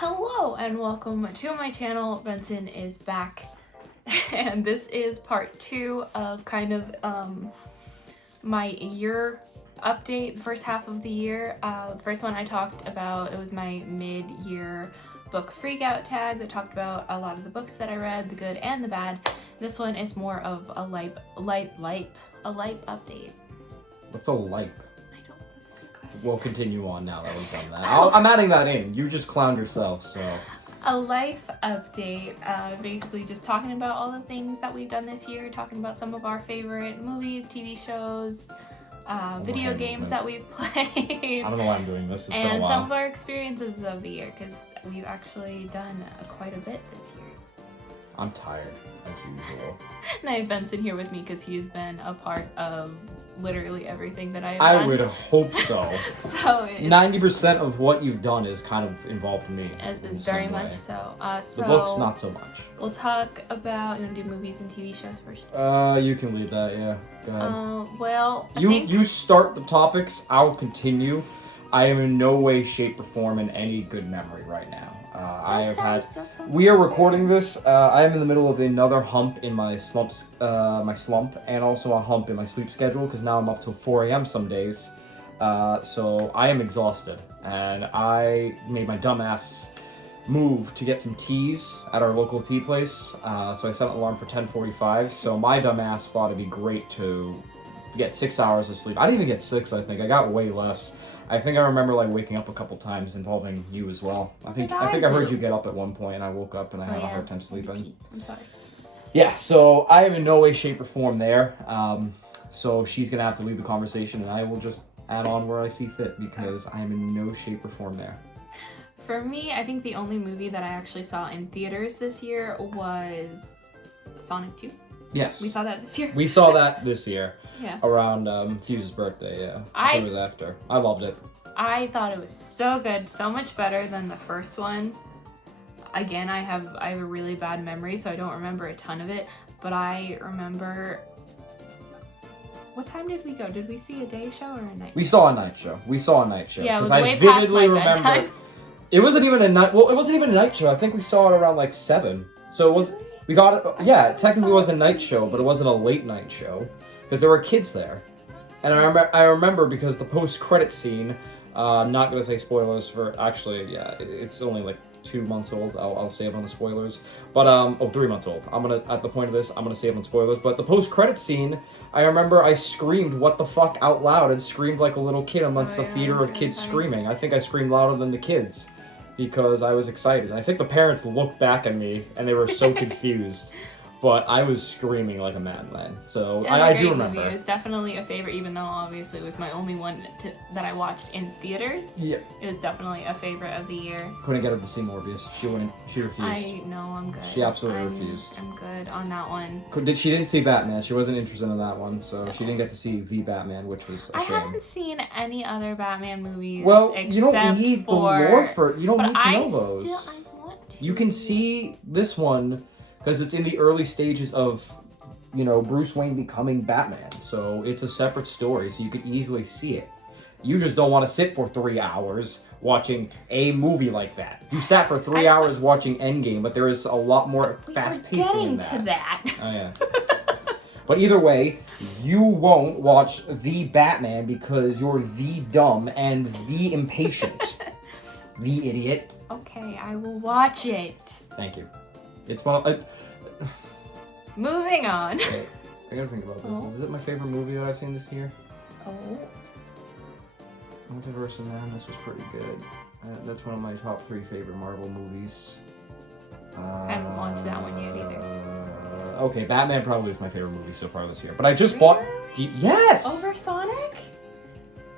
Hello and welcome to my channel. Benson is back and this is part 2 of my year update, the first half of the year. The first one I talked about, it was my mid-year book freakout tag that talked about a lot of the books that I read, the good and the bad. This one is more of a light update. What's a lipe? We'll continue on now that we've done that. I'm adding that in. You just clowned yourself, so. A life update, basically just talking about all the things that we've done this year, talking about some of our favorite movies, TV shows, video games that we've played. I don't know why I'm doing this. It's been a and while. some of our experiences of the year, because we've actually done quite a bit this year. I'm tired, as usual. And I have Benson here with me because he's been a part of literally everything that I've done. I would hope so. So 90% of what you've done is kind of involved me. Very much so. The books, not so much. We'll talk about, you want to do movies and TV shows first? You can lead that, yeah. Go ahead. Well, You start the topics, I'll continue. I am in no way, shape, or form in any good memory right now. We are recording this. I am in the middle of another hump in my slump, and also a hump in my sleep schedule because now I'm up till 4 a.m. some days. So I am exhausted, and I made my dumbass move to get some teas at our local tea place. So I set an alarm for 10:45. So my dumbass thought it'd be great to get 6 hours of sleep. I didn't even get 6. I think I got way less. I think I remember waking up a couple times involving you as well. I think I heard you get up at one point and I woke up and I had a hard time sleeping. I'm sorry. Yeah, so I am in no way, shape, or form there. So she's gonna have to lead the conversation and I will just add on where I see fit because I am in no shape or form there. For me, I think the only movie that I actually saw in theaters this year was Sonic 2. Yes. We saw that this year. We saw that this year. Yeah. Around Fuse's birthday, yeah. It was after. I loved it. I thought it was so good, so much better than the first one. Again, I have a really bad memory, so I don't remember a ton of it, but I remember... What time did we go? Did we see a day show or a night show? We saw a night show. Yeah, it was way past my bedtime. It wasn't even a night... Well, it wasn't even a night show. I think we saw it around 7. So it was... We got it... Yeah, it technically was a night show, but it wasn't a late night show. Because there were kids there. And I remember because the post-credit scene... I'm not going to say spoilers for... Actually, yeah, it's only 2 months old. I'll save on the spoilers. But, 3 months old. At the point of this, I'm going to save on spoilers. But the post-credit scene... I remember I screamed, "What the fuck," out loud and screamed like a little kid amongst a theater of kids screaming. I think I screamed louder than the kids because I was excited. I think the parents looked back at me and they were so confused. But I was screaming like a madman. So I do remember. Movie. It was definitely a favorite, even though obviously it was my only one that I watched in theaters. Yeah. It was definitely a favorite of the year. Couldn't get her to see Morbius. She wouldn't. She refused. I know, I'm good. She absolutely refused. I'm good on that one. She didn't see Batman. She wasn't interested in that one, so she didn't get to see the Batman, which was a shame. I haven't seen any other Batman movies. Well, you don't need the lore for. You don't need to know those. I want to. You can see this one. Because it's in the early stages of, Bruce Wayne becoming Batman. So it's a separate story, so you could easily see it. You just don't want to sit for 3 hours watching a movie like that. You sat for 3 hours watching Endgame, but there is a lot more fast pacing in that. To that. Oh, yeah. But either way, you won't watch the Batman because you're the dumb and the impatient. The idiot. Okay, I will watch it. Thank you. It's one of... Moving on. Okay, I gotta think about this. Oh. Is it my favorite movie that I've seen this year? Oh. Multiverse of Madness was pretty good. That's one of my top 3 favorite Marvel movies. I haven't watched that one yet either. Okay, Batman probably is my favorite movie so far this year. But I just bought... Yes! Over Sonic?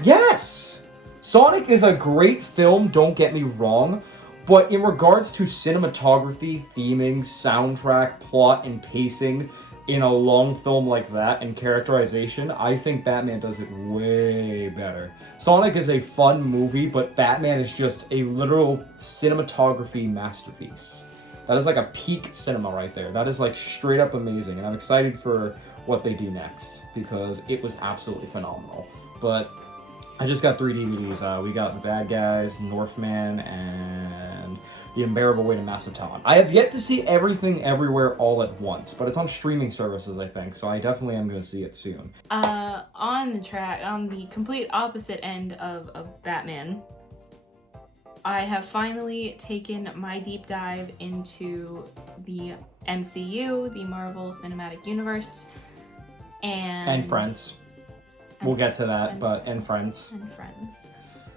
Yes! Sonic is a great film, don't get me wrong. But in regards to cinematography, theming, soundtrack, plot, and pacing in a long film like that and characterization, I think Batman does it way better. Sonic is a fun movie, but Batman is just a literal cinematography masterpiece. That is a peak cinema right there. That is straight up amazing, and I'm excited for what they do next because it was absolutely phenomenal. But I just got 3 DVDs. We got The Bad Guys, Northman, and The Unbearable Weight of Massive Talent. I have yet to see Everything Everywhere All at Once, but it's on streaming services, I think, so I definitely am going to see it soon. On the complete opposite end of Batman, I have finally taken my deep dive into the MCU, the Marvel Cinematic Universe, and Friends. We'll get to that, and Friends. And Friends.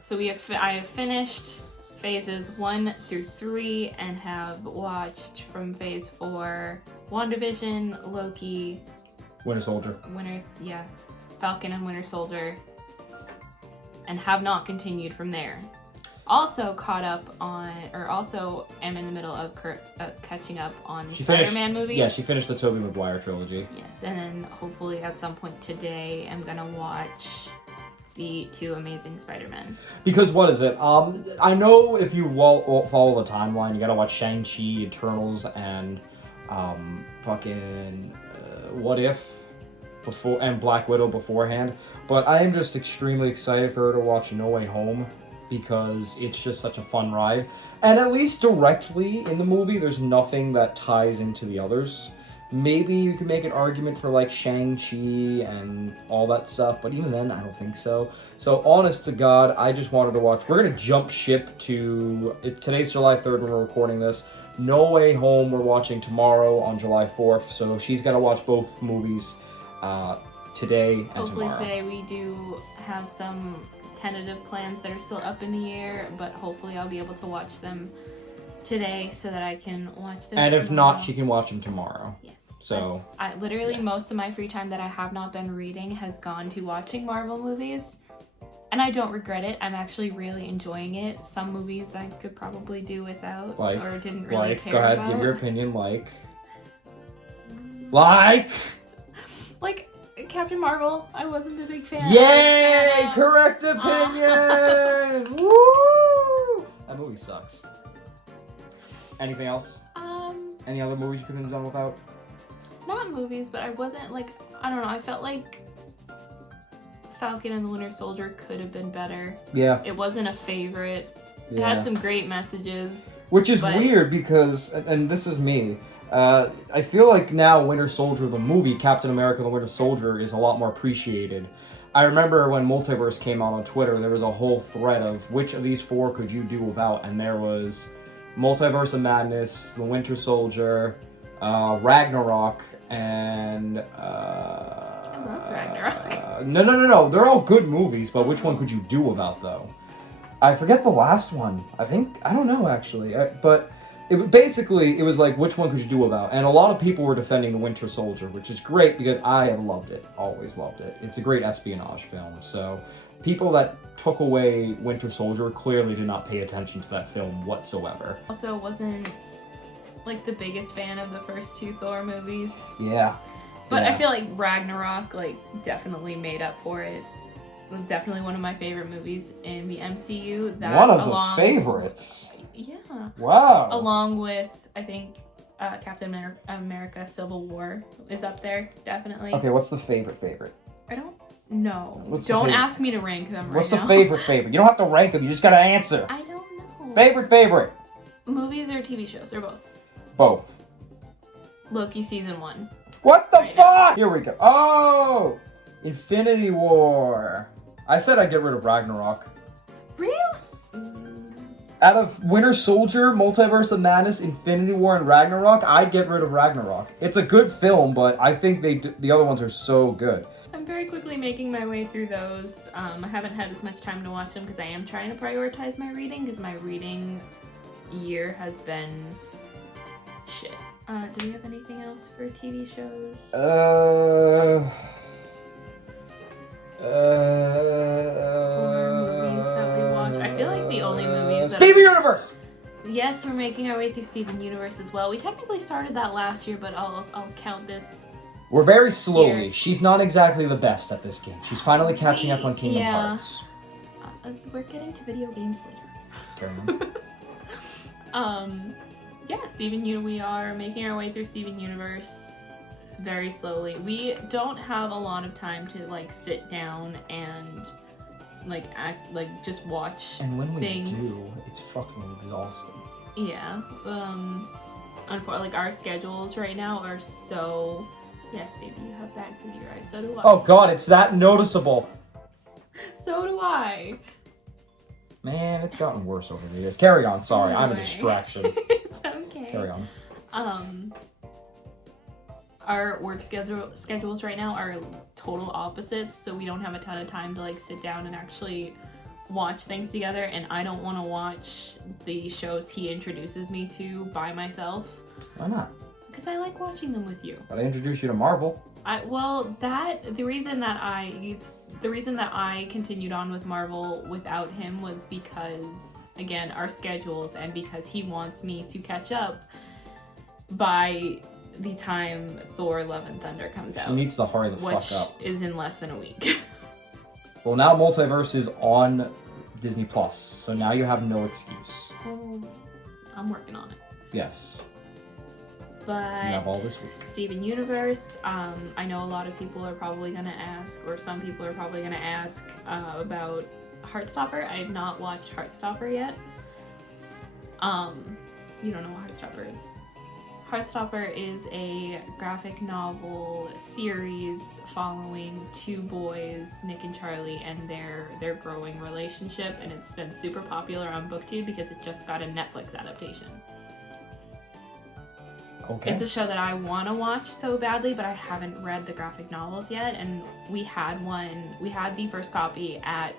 So I have finished phases 1 through 3 and have watched from phase 4 WandaVision, Loki, Winter Soldier. Falcon and Winter Soldier, and have not continued from there. Also am in the middle of catching up on the Spider-Man movies. Yeah, she finished the Tobey Maguire trilogy. Yes, and then hopefully at some point today I'm gonna watch the 2 Amazing Spider-Men. Because what is it? I know if you follow the timeline, you gotta watch Shang-Chi, Eternals, and What If before, and Black Widow beforehand. But I am just extremely excited for her to watch No Way Home, because it's just such a fun ride. And at least directly in the movie, there's nothing that ties into the others. Maybe you could make an argument for like Shang-Chi and all that stuff, but even then, I don't think so. So honest to God, I just wanted to watch. We're gonna jump ship to, today's July 3rd when we're recording this. No Way Home we're watching tomorrow on July 4th, so she's gonna watch both movies today and Hopefully tomorrow. Today we do have some tentative plans that are still up in the air, but hopefully I'll be able to watch them today so that I can watch them. And if not, she can watch them tomorrow. Yes. So I literally most of my free time that I have not been reading has gone to watching Marvel movies, and I don't regret it. I'm actually really enjoying it. Some movies I could probably do without, or didn't really care about. Go ahead, give your opinion. Like Captain Marvel, I wasn't a big fan. Yay! Correct opinion! Woo! That movie sucks. Anything else? Any other movies you could have done without? Not movies, but I wasn't I don't know, I felt like Falcon and the Winter Soldier could have been better. Yeah. It wasn't a favorite. Yeah. It had some great messages. Which is weird because, and this is me, I feel like now Winter Soldier, the movie, Captain America the Winter Soldier, is a lot more appreciated. I remember when Multiverse came out on Twitter, there was a whole thread of which of these 4 could you do without, and there was Multiverse of Madness, The Winter Soldier, Ragnarok, and... I love Ragnarok. No. They're all good movies, but which one could you do without, though? I forget the last one. I don't know, actually. But it was like, which one could you do without? And a lot of people were defending The Winter Soldier, which is great because I have loved it. Always loved it. It's a great espionage film. So people that took away Winter Soldier clearly did not pay attention to that film whatsoever. Also wasn't the biggest fan of the first 2 Thor movies. Yeah. But I feel like Ragnarok definitely made up for it. It was definitely one of my favorite movies in the MCU. One of the favorites. Yeah. Wow. Along with, I think, Captain America Civil War is up there, definitely. Okay, what's the favorite? I don't know. What's don't ask me to rank them right now. What's the favorite? You don't have to rank them, you just gotta answer. I don't know. Favorite. Movies or TV shows, or both? Both. Loki Season 1. What the fuck? Here we go. Oh! Infinity War. I said I'd get rid of Ragnarok. Really? Out of Winter Soldier, Multiverse of Madness, Infinity War, and Ragnarok, I'd get rid of Ragnarok. It's a good film, but I think the other ones are so good. I'm very quickly making my way through those. I haven't had as much time to watch them because I am trying to prioritize my reading because my reading year has been shit. Do we have anything else for TV shows? Or movies that we watch? I feel like the only movies that Steven Universe! Yes, we're making our way through Steven Universe as well. We technically started that last year, but I'll count this. We're very slowly. Here. She's not exactly the best at this game. She's finally catching up on Kingdom Hearts. We're getting to video games later. Okay. We are making our way through Steven Universe very slowly. We don't have a lot of time to sit down and just watch and when we things. do, it's fucking exhausting. Yeah. Like our schedules right now are so. Yes, baby, you have bags in your eyes. So do I. Oh God, it's that noticeable. So do I. Man, it's gotten worse over the years. Carry on. Sorry, I'm a Anyway. distraction. It's okay. Carry on. Our work schedules right now are total opposites, so we don't have a ton of time to like sit down and actually watch things together, and I don't want to watch the shows he introduces me to by myself. Why not? Because I like watching them with you. But I introduced you to Marvel. The reason that I continued on with Marvel without him was because, again, our schedules, and because he wants me to catch up by the time Thor: Love and Thunder comes out. She needs to hurry the fuck up. Which is in less than a week. Well, now Multiverse is on Disney Plus, so now you have no excuse. Well, I'm working on it. Yes. But you have all this week. Steven Universe, I know a lot of people are probably going to ask, or some people are probably going to ask about Heartstopper. I have not watched Heartstopper yet. You don't know what Heartstopper is. Heartstopper is a graphic novel series following two boys, Nick and Charlie, and their growing relationship, and it's been super popular on BookTube because it just got a Netflix adaptation. Okay. It's a show that I want to watch so badly, but I haven't read the graphic novels yet, and we had the first copy at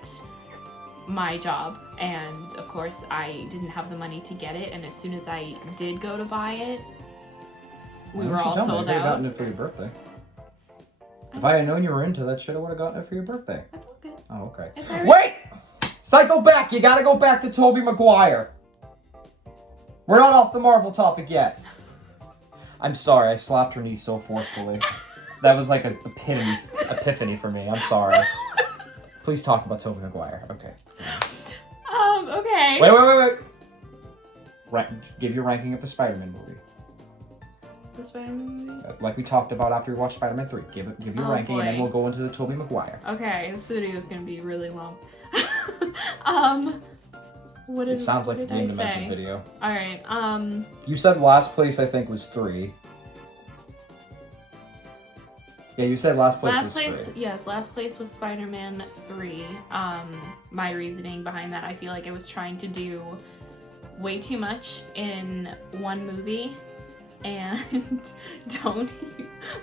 my job, and of course I didn't have the money to get it, and as soon as I did go to buy it, we were all sold I out. gotten it for your birthday. If I had known you were into that shit, I would have gotten it for your birthday. That's all good. Oh, okay. Wait! Wait! Cycle back! You gotta go back to Tobey Maguire. We're not off the Marvel topic yet. I'm sorry, I slapped her knee so forcefully. That was like an epiphany for me. I'm sorry. Please talk about Tobey Maguire. Okay. Okay. Wait. Give your ranking of the Spider-Man movie. The Spider-Man movie? Like we talked about after we watched Spider-Man 3. Give your ranking, and then we'll go into the Tobey Maguire. Okay, this video is gonna be really long. It sounds like the Game Dimension video. Alright, You said last place, I think, was 3. Yeah, you said last place was 3. Yes, last place was Spider-Man 3. My reasoning behind that, I feel like I was trying to do way too much in one movie, and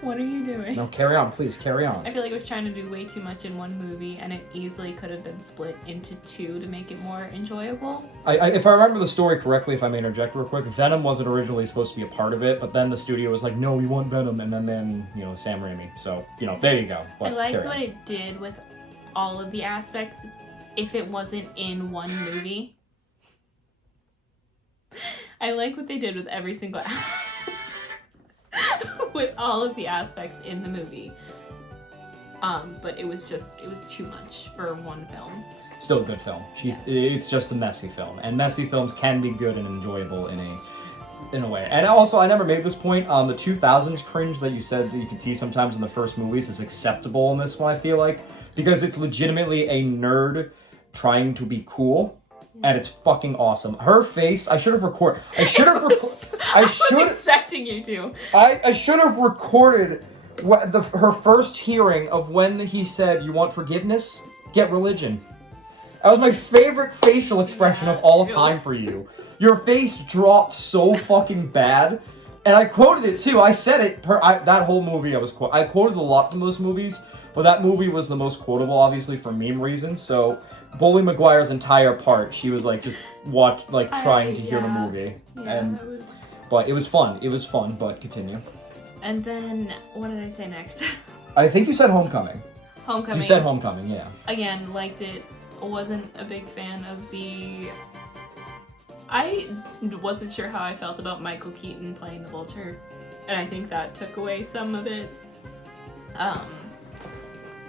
what are you doing? No, carry on, please, carry on. I feel like I was trying to do way too much in one movie, and it easily could have been split into 2 to make it more enjoyable. If I remember the story correctly, if I may interject real quick, Venom wasn't originally supposed to be a part of it, but then the studio was like, no, we want Venom, and then Sam Raimi. So, there you go. But I liked what it did with all of the aspects if it wasn't in one movie. I like what they did with every single with all of the aspects in the movie. But it was too much for one film. Still a good film. It's just a messy film, and messy films can be good and enjoyable in a way. And also, I never made this point. The 2000s cringe that you said that you could see sometimes in the first movies is acceptable in this one. I feel like because it's legitimately a nerd trying to be cool. And it's fucking awesome. Her face, I should have recorded. I was expecting you to. I should have recorded her first hearing of when he said, "You want forgiveness? Get religion." That was my favorite facial expression of all time for you. Your face dropped so fucking bad. And I quoted it too. I said it that whole movie I quoted a lot from those movies, but that movie was the most quotable, obviously, for meme reasons, so Bully Maguire's entire part, she was like just trying to hear the movie. But it was fun. It was fun, but continue. And then what did I say next? I think you said Homecoming. Homecoming. You said Homecoming, yeah. Again, liked it. Wasn't a big fan of I wasn't sure how I felt about Michael Keaton playing the Vulture, and I think that took away some of it. I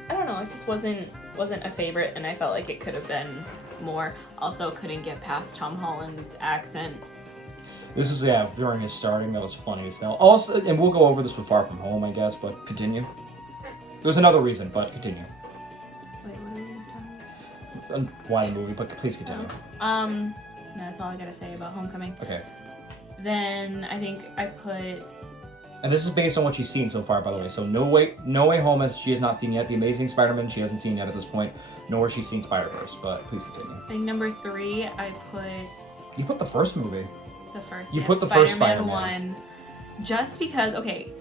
don't know, it just wasn't a favorite, and I felt like it could have been more. Also, couldn't get past Tom Holland's accent. This is, during his starting, that was funny as hell. Also, and we'll go over this with Far From Home, I guess, but continue. There's another reason, but continue. Wait, what are we talking about? Why the movie, but please continue. That's all I gotta say about Homecoming. Okay. Then I think I put... And this is based on what she's seen so far, by the way. So No Way Home she has not seen yet. The Amazing Spider-Man she hasn't seen yet at this point, nor she's seen Spider-Verse. But please continue. I think number 3, I put... You put the first movie. The first. You put the first Spider-Man Spider-Man. 1, just because. Okay,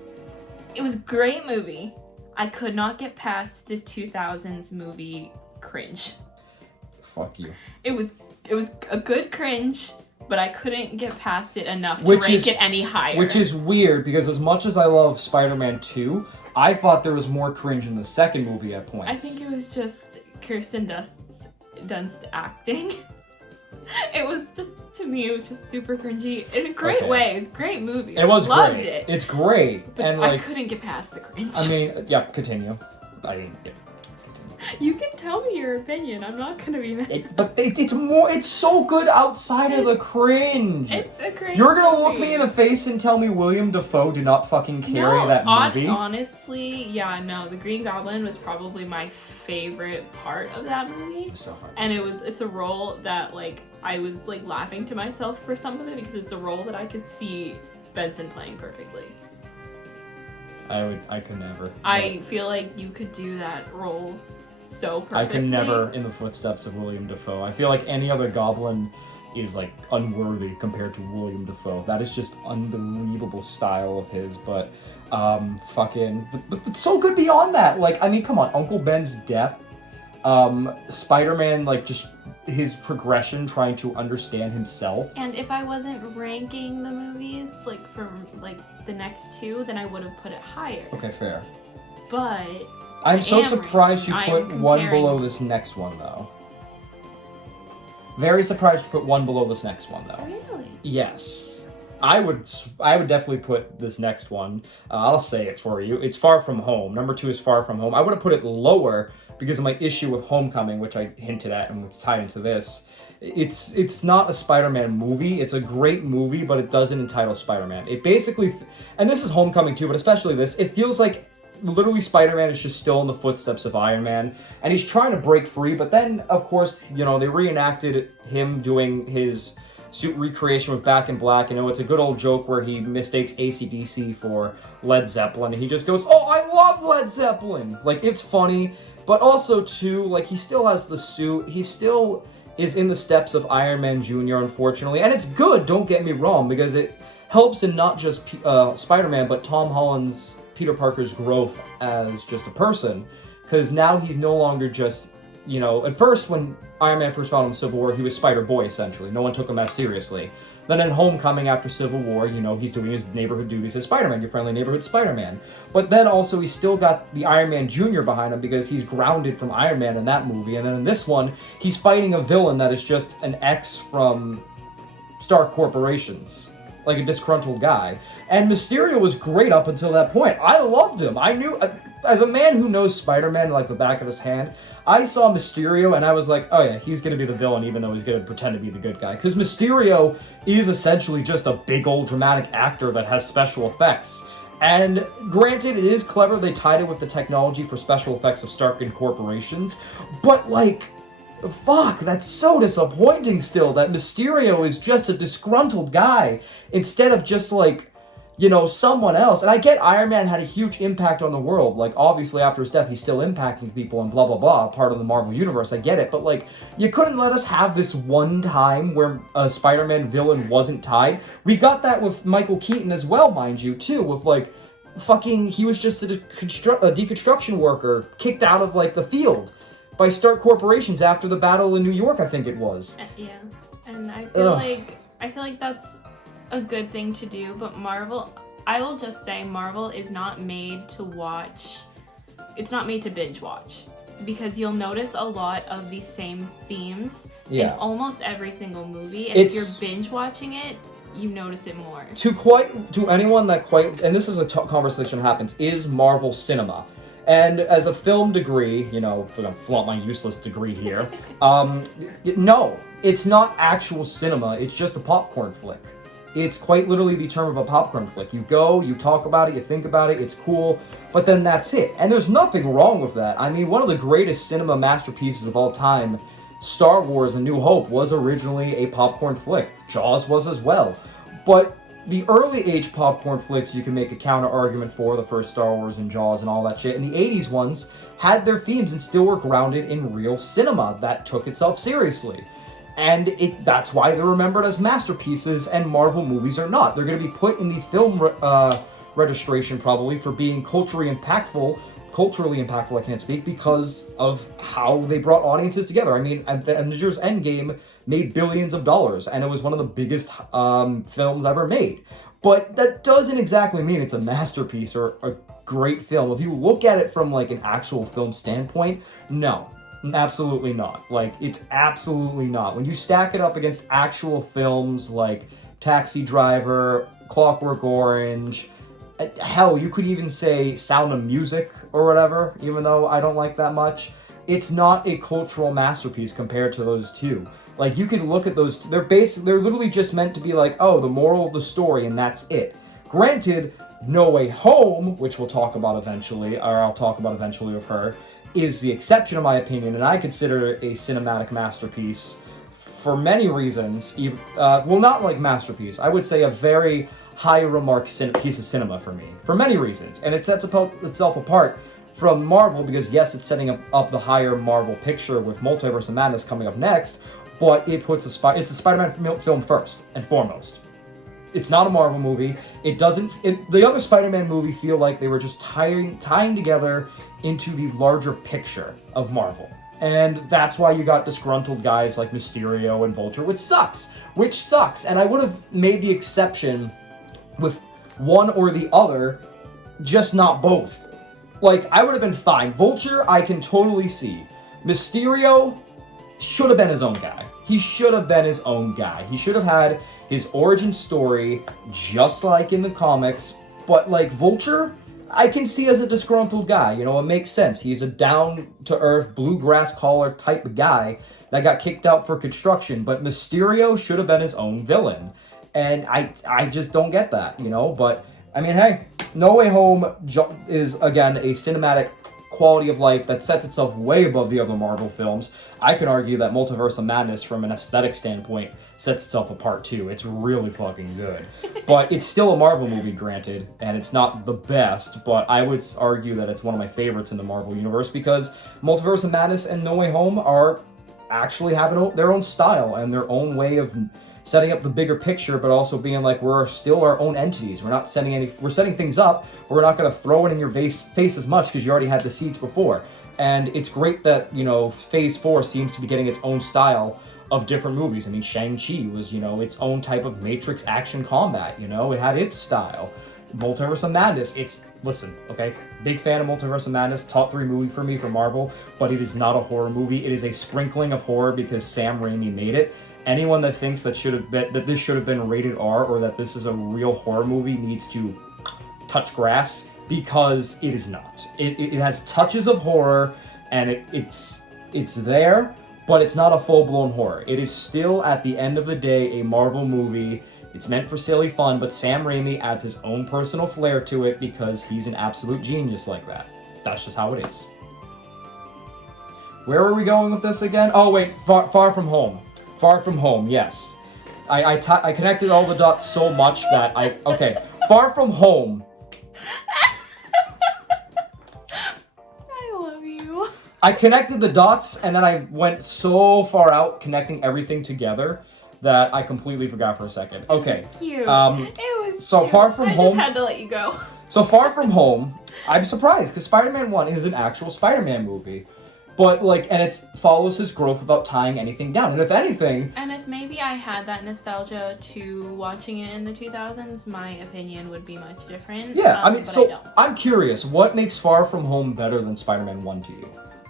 it was a great movie. I could not get past the 2000s movie cringe. Fuck you. It was a good cringe. But I couldn't get past it enough to rank it any higher. Which is weird, because as much as I love Spider-Man 2, I thought there was more cringe in the second movie at points. I think it was just Kirsten Dunst acting. It was just, to me, it was just super cringy in a great way. It was a great movie. It was loved great. It. It's great. But and I couldn't get past the cringe. I mean, yeah, continue. Continue. You can tell me your opinion. I'm not gonna be mad. But it's so good outside of the cringe. It's a cringe. You're gonna look me in the face and tell me William Dafoe did not fucking carry that movie? Honestly, yeah, no. The Green Goblin was probably my favorite part of that movie. It was so funny. And it's a role that, like, I was, like, laughing to myself for some of it because it's a role that I could see Benson playing perfectly. I could never. I feel like you could do that role so perfectly. I can never in the footsteps of William Dafoe. I feel like any other Goblin is, like, unworthy compared to William Dafoe. That is just unbelievable style of his, but but it's so good beyond that. Like, I mean, come on, Uncle Ben's death, Spider-Man, like, just his progression trying to understand himself. And if I wasn't ranking the movies, like, from, like, the next 2, then I would have put it higher. Okay, fair. But I'm so surprised you put one below this next one, though. Very surprised you put one below this next one, though. Really? Yes. I would definitely put this next one. I'll say it for you. It's Far From Home. Number 2 is Far From Home. I would have put it lower because of my issue with Homecoming, which I hinted at and was tied into this. It's not a Spider-Man movie. It's a great movie, but it doesn't entitle Spider-Man. It basically, and this is Homecoming too, but especially this, it feels like literally Spider-Man is just still in the footsteps of Iron Man, and he's trying to break free, but then, of course, you know, they reenacted him doing his suit recreation with Back in Black. You know, it's a good old joke where he mistakes AC/DC for Led Zeppelin, and he just goes, "Oh, I love Led Zeppelin!" Like, it's funny, but also, too, like, he still has the suit. He still is in the steps of Iron Man Jr., unfortunately, and it's good, don't get me wrong, because it helps in not just Spider-Man, but Tom Holland's Peter Parker's growth as just a person, because now he's no longer just, you know, at first when Iron Man first found him in Civil War, he was Spider-Boy, essentially. No one took him as seriously. Then in Homecoming after Civil War, you know, he's doing his neighborhood duties as Spider-Man, your friendly neighborhood Spider-Man. But then also he's still got the Iron Man Jr. behind him because he's grounded from Iron Man in that movie. And then in this one, he's fighting a villain that is just an ex from Stark Corporations. Like a disgruntled guy. And Mysterio was great up until that point. I loved him. I knew, as a man who knows Spider-Man like the back of his hand, I saw Mysterio and I was like, oh yeah, he's gonna be the villain even though he's gonna pretend to be the good guy. Because Mysterio is essentially just a big old dramatic actor that has special effects. And granted, it is clever they tied it with the technology for special effects of Stark and corporations, but like, fuck, that's so disappointing still, that Mysterio is just a disgruntled guy instead of just like, you know, someone else. And I get Iron Man had a huge impact on the world. Like, obviously, after his death, he's still impacting people and blah, blah, blah, part of the Marvel Universe. I get it. But, like, you couldn't let us have this one time where a Spider-Man villain wasn't tied. We got that with Michael Keaton as well, mind you, too, with, like, fucking, he was just a deconstruction worker kicked out of, like, the field by Stark Corporations after the battle in New York, I think it was. Yeah. And I feel like that's a good thing to do, but Marvel, I will just say Marvel is not made to watch, it's not made to binge watch, because you'll notice a lot of these same themes in almost every single movie, and if you're binge watching it, you notice it more. To anyone that and this is a conversation that happens, is Marvel cinema. And as a film degree, you know, I'm gonna flaunt my useless degree here, no, it's not actual cinema, it's just a popcorn flick. It's quite literally the term of a popcorn flick. You go, you talk about it, you think about it, it's cool, but then that's it. And there's nothing wrong with that. I mean, one of the greatest cinema masterpieces of all time Star Wars: A New Hope was originally a popcorn flick. Jaws was as well. But the early age popcorn flicks, you can make a counter argument for the first Star Wars and Jaws and all that shit. And the 80s ones had their themes and still were grounded in real cinema that took itself seriously. And that's why they're remembered as masterpieces, and Marvel movies are not. They're going to be put in the film registration probably for being culturally impactful, I can't speak, because of how they brought audiences together. I mean, Avengers Endgame made billions of dollars, and it was one of the biggest films ever made. But that doesn't exactly mean it's a masterpiece or a great film. If you look at it from like an actual film standpoint, no. Absolutely not. Like, it's absolutely not. When you stack it up against actual films like Taxi Driver, Clockwork Orange, hell, you could even say Sound of Music or whatever, even though I don't like that much. It's not a cultural masterpiece compared to those two. Like, you can look at those, they're literally just meant to be like, oh, the moral of the story, and that's it. Granted, No Way Home, which we'll talk about eventually, or I'll talk about eventually with her, is the exception in my opinion, and I consider it a cinematic masterpiece for many reasons. Well, not like masterpiece, I would say a very high remark piece of cinema for me, for many reasons. And it sets itself apart from Marvel because yes, it's setting up the higher Marvel picture with Multiverse of Madness coming up next, but it puts it's a Spider-Man film first and foremost. It's not a Marvel movie. The other Spider-Man movie feel like they were just tying together into the larger picture of Marvel. And that's why you got disgruntled guys like Mysterio and Vulture, which sucks. And I would have made the exception with one or the other, just not both. Like, I would have been fine. Vulture, I can totally see. Mysterio should have been his own guy. He should have been his own guy. He should have had his origin story, just like in the comics. But, like, Vulture, I can see as a disgruntled guy. You know, it makes sense. He's a down-to-earth, bluegrass collar type of guy that got kicked out for construction. But Mysterio should have been his own villain. And I just don't get that, you know? But, I mean, hey, No Way Home is, again, a cinematic quality of life that sets itself way above the other Marvel films. I can argue that Multiverse of Madness, from an aesthetic standpoint, sets itself apart too. It's really fucking good. But it's still a Marvel movie, granted, and it's not the best, but I would argue that it's one of my favorites in the Marvel universe because Multiverse of Madness and No Way Home are actually having their own style and their own way of setting up the bigger picture, but also being like, we're still our own entities. We're setting things up, but we're not going to throw it in your face as much because you already had the seeds before. And it's great that, you know, Phase 4 seems to be getting its own style of different movies. I mean, Shang-Chi was, you know, its own type of Matrix action combat, you know? It had its style. Multiverse of Madness, listen, okay? Big fan of Multiverse of Madness, top 3 movie for me for Marvel, but it is not a horror movie. It is a sprinkling of horror because Sam Raimi made it. Anyone that thinks that this should have been rated R or that this is a real horror movie needs to touch grass because it is not. It has touches of horror and it's there, but it's not a full-blown horror. It is still, at the end of the day, a Marvel movie. It's meant for silly fun, but Sam Raimi adds his own personal flair to it because he's an absolute genius like that. That's just how it is. Where are we going with this again? Oh wait, Far From Home. Far From Home, yes. I connected all the dots so much that okay. Far From Home. I love you. I connected the dots and then I went so far out connecting everything together that I completely forgot for a second. Okay. It was cute. It was so cute. Far From Home. I just had to let you go. So Far From Home, I'm surprised because Spider-Man 1 is an actual Spider-Man movie. But, like, and it follows his growth without tying anything down. And if anything... And if maybe I had that nostalgia to watching it in the 2000s, my opinion would be much different. Yeah, I mean, so I'm curious, what makes Far From Home better than Spider-Man 1 to you?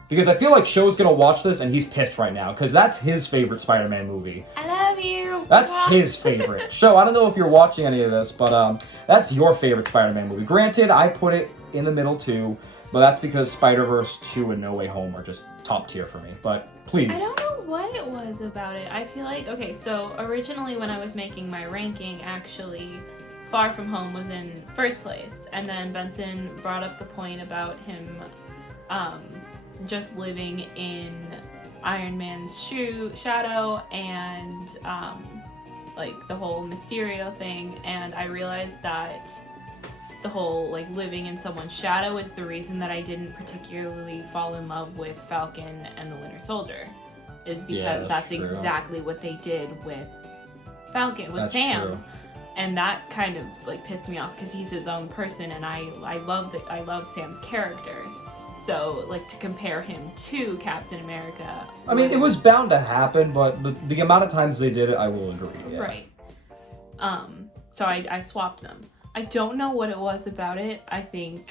Because I feel like Sho's gonna watch this and he's pissed right now, because that's his favorite Spider-Man movie. I love you! That's his favorite. Sho, I don't know if you're watching any of this, but that's your favorite Spider-Man movie. Granted, I put it in the middle too, but that's because Spider-Verse 2 and No Way Home are just top tier for me. But please. I don't know what it was about it. I feel like, okay, so originally when I was making my ranking, actually, Far From Home was in first place. And then Benson brought up the point about him just living in Iron Man's shadow and like the whole Mysterio thing, and I realized that the whole like living in someone's shadow is the reason that I didn't particularly fall in love with Falcon and the Winter Soldier, is because that's exactly what they did with Falcon, with Sam. True. And that kind of like pissed me off because he's his own person, and I love Sam's character. So like to compare him to Captain America, I mean, it was bound to happen, but the amount of times they did it, I will agree. Yeah. Right. So I swapped them. I don't know what it was about it. I don't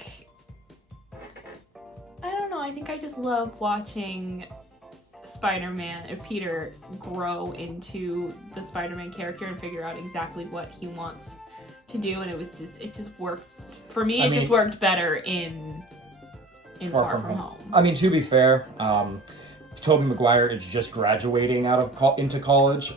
know. I think I just love watching Spider-Man or Peter grow into the Spider-Man character and figure out exactly what he wants to do, and it just worked for me. It just worked better in Far From Home. I mean, to be fair, Tobey Maguire is just graduating into college.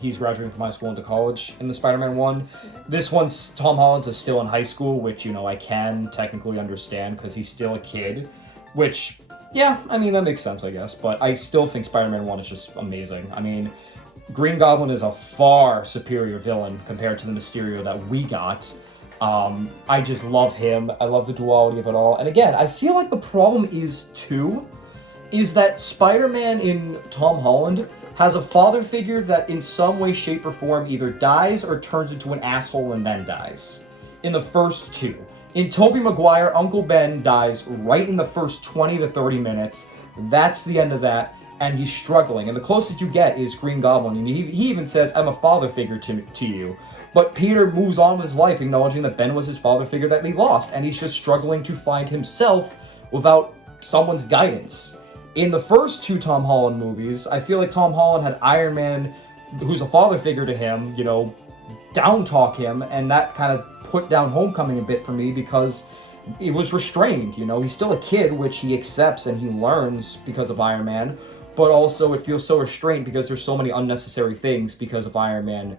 He's graduating from high school into college in the Spider-Man one. This one's Tom Holland is still in high school, which I can technically understand because he's still a kid. Which, yeah, I mean that makes sense, I guess. But I still think Spider-Man 1 is just amazing. I mean, Green Goblin is a far superior villain compared to the Mysterio that we got. I just love him. I love the duality of it all. And again, I feel like the problem is that Spider-Man in Tom Holland has a father figure that in some way, shape, or form either dies or turns into an asshole and then dies. In the first two. In Tobey Maguire, Uncle Ben dies right in the first 20 to 30 minutes. That's the end of that, and he's struggling. And the closest you get is Green Goblin. And he even says, I'm a father figure to you. But Peter moves on with his life, acknowledging that Ben was his father figure that he lost, and he's just struggling to find himself without someone's guidance. In the first two Tom Holland movies, I feel like Tom Holland had Iron Man, who's a father figure to him, down-talk him, and that kind of put down Homecoming a bit for me because it was restrained, He's still a kid, which he accepts and he learns because of Iron Man, but also it feels so restrained because there's so many unnecessary things because of Iron Man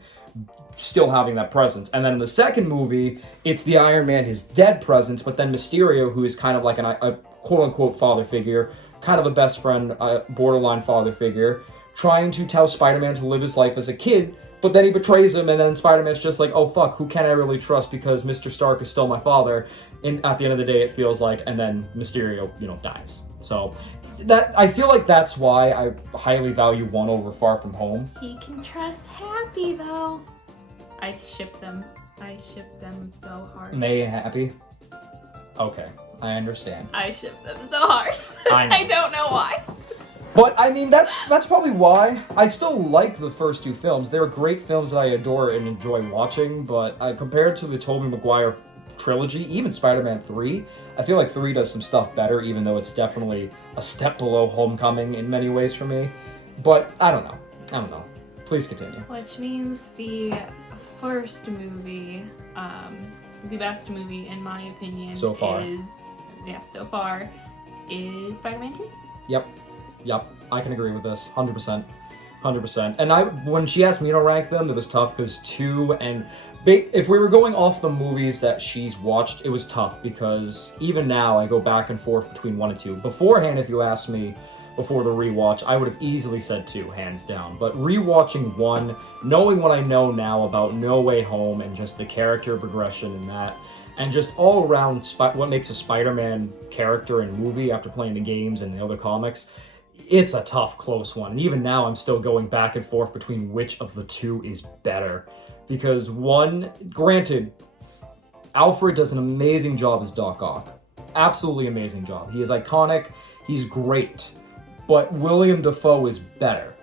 still having that presence. And then in the second movie, it's the Iron Man, his dead presence, but then Mysterio, who is kind of like a quote-unquote father figure, kind of a best friend, borderline father figure, trying to tell Spider-Man to live his life as a kid, but then he betrays him, and then Spider-Man's just like, oh fuck, who can I really trust because Mr. Stark is still my father, and at the end of the day it feels like, and then Mysterio, dies. So, I feel like that's why I highly value 1 over Far From Home. He can trust Happy, though. I ship them so hard. May and Happy? Okay, I understand. I ship them so hard. I don't know why. But, I mean, that's probably why. I still like the first two films. They're great films that I adore and enjoy watching, but compared to the Tobey Maguire trilogy, even Spider-Man 3, I feel like 3 does some stuff better, even though it's definitely a step below Homecoming in many ways for me. But, I don't know. Please continue. Which means the first movie, the best movie in my opinion, so far is Spider-Man 2. Yep, I can agree with this, 100%. And when she asked me to rank them, it was tough because 2 and... If we were going off the movies that she's watched, it was tough because even now I go back and forth between 1 and 2. Beforehand, if you asked me before the rewatch, I would have easily said 2, hands down. But rewatching 1, knowing what I know now about No Way Home and just the character progression in that, and just all around what makes a Spider-Man character and movie after playing the games and the other comics, it's a tough, close one. And even now, I'm still going back and forth between which of the 2 is better. Because 1, granted, Alfred does an amazing job as Doc Ock. Absolutely amazing job. He is iconic. He's great. But William Dafoe is better.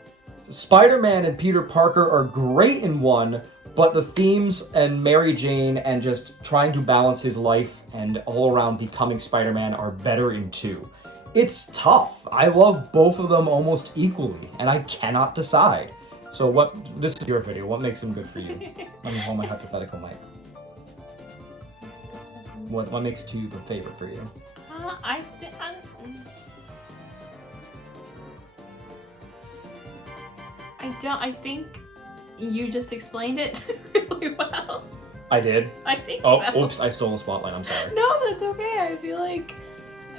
Spider-Man and Peter Parker are great in 1, but the themes and Mary Jane and just trying to balance his life and all around becoming Spider-Man are better in 2. It's tough. I love both of them almost equally, and I cannot decide. So this is your video. What makes them good for you? Let me hold my hypothetical mic. What makes 2 the favorite for you? I think you just explained it really well. I did? I think so. Oops, I stole the spotlight. I'm sorry. No, that's okay. I feel like